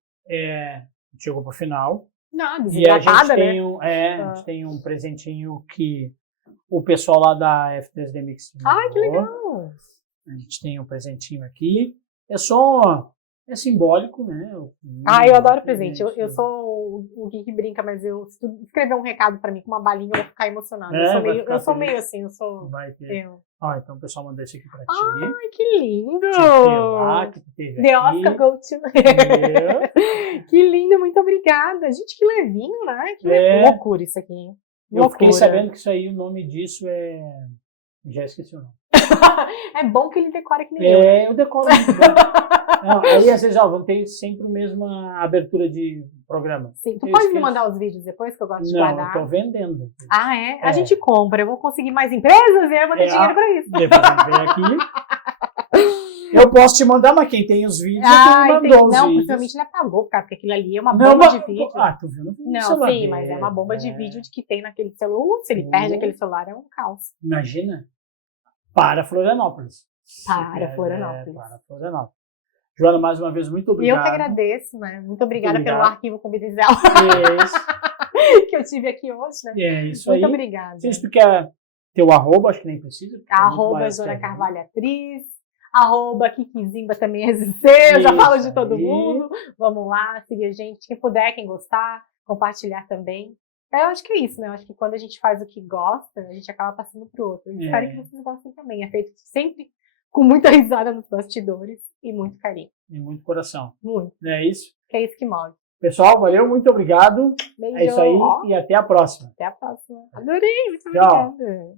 chegou pro final. Não, e a gente né? A gente tem um presentinho que o pessoal lá da F3D Mix. Ai, que legal! A gente tem um presentinho aqui. É simbólico, né? Eu adoro presente. Eu sou o Gui que brinca, mas se tu escrever um recado pra mim com uma balinha, eu vou ficar emocionada. Eu sou meio assim, eu sou... Vai ter. Então o pessoal mandou isso aqui pra ti. Ai, que lindo! Que teve The aqui. Oscar go to... Que lindo, muito obrigada. Gente, que levinho, né? Que loucura isso aqui. Eu fiquei sabendo que isso aí, o nome disso é... Já esqueci o nome. É bom que ele decora que nem eu. Eu decoro. Aí, às vezes, vão ter sempre a mesma abertura de programa. Sim, tu pode me mandar os vídeos depois, que eu gosto de guardar? Não, eu tô vendendo. A gente compra. Eu vou conseguir mais empresas e eu vou ter dinheiro pra isso. Depois vem aqui. Eu posso te mandar, mas quem tem os vídeos é quem mandou os vídeos. Possivelmente ele apagou, cara, porque aquilo ali é uma bomba de vídeo. Tu viu no Não, celular sim, mas é uma bomba de vídeo que tem naquele celular. Se ele perde aquele celular, é um caos. Imagina. Para Florianópolis. Para Florianópolis. Para Florianópolis. Joana, mais uma vez, muito obrigado. Eu que agradeço, né? Muito obrigada pelo arquivo confidencial que eu tive aqui hoje, né? Isso aí. Muito obrigada. Se tu quer teu arroba, acho que nem precisa. Arroba Joana Carvalho Atriz. Arroba Kikizimba também SC. Eu já falo de todo mundo. Vamos lá, seguir a gente. Quem puder, quem gostar, compartilhar também. Eu acho que é isso, né? Eu acho que quando a gente faz o que gosta, a gente acaba passando pro outro. E espero que vocês gostem também. É feito sempre com muita risada nos bastidores e muito carinho. E muito coração. Muito. É isso? Que é isso que move. Pessoal, valeu, muito obrigado. Beijo. É isso aí e até a próxima. Até a próxima. Adorei, muito Tchau. obrigada.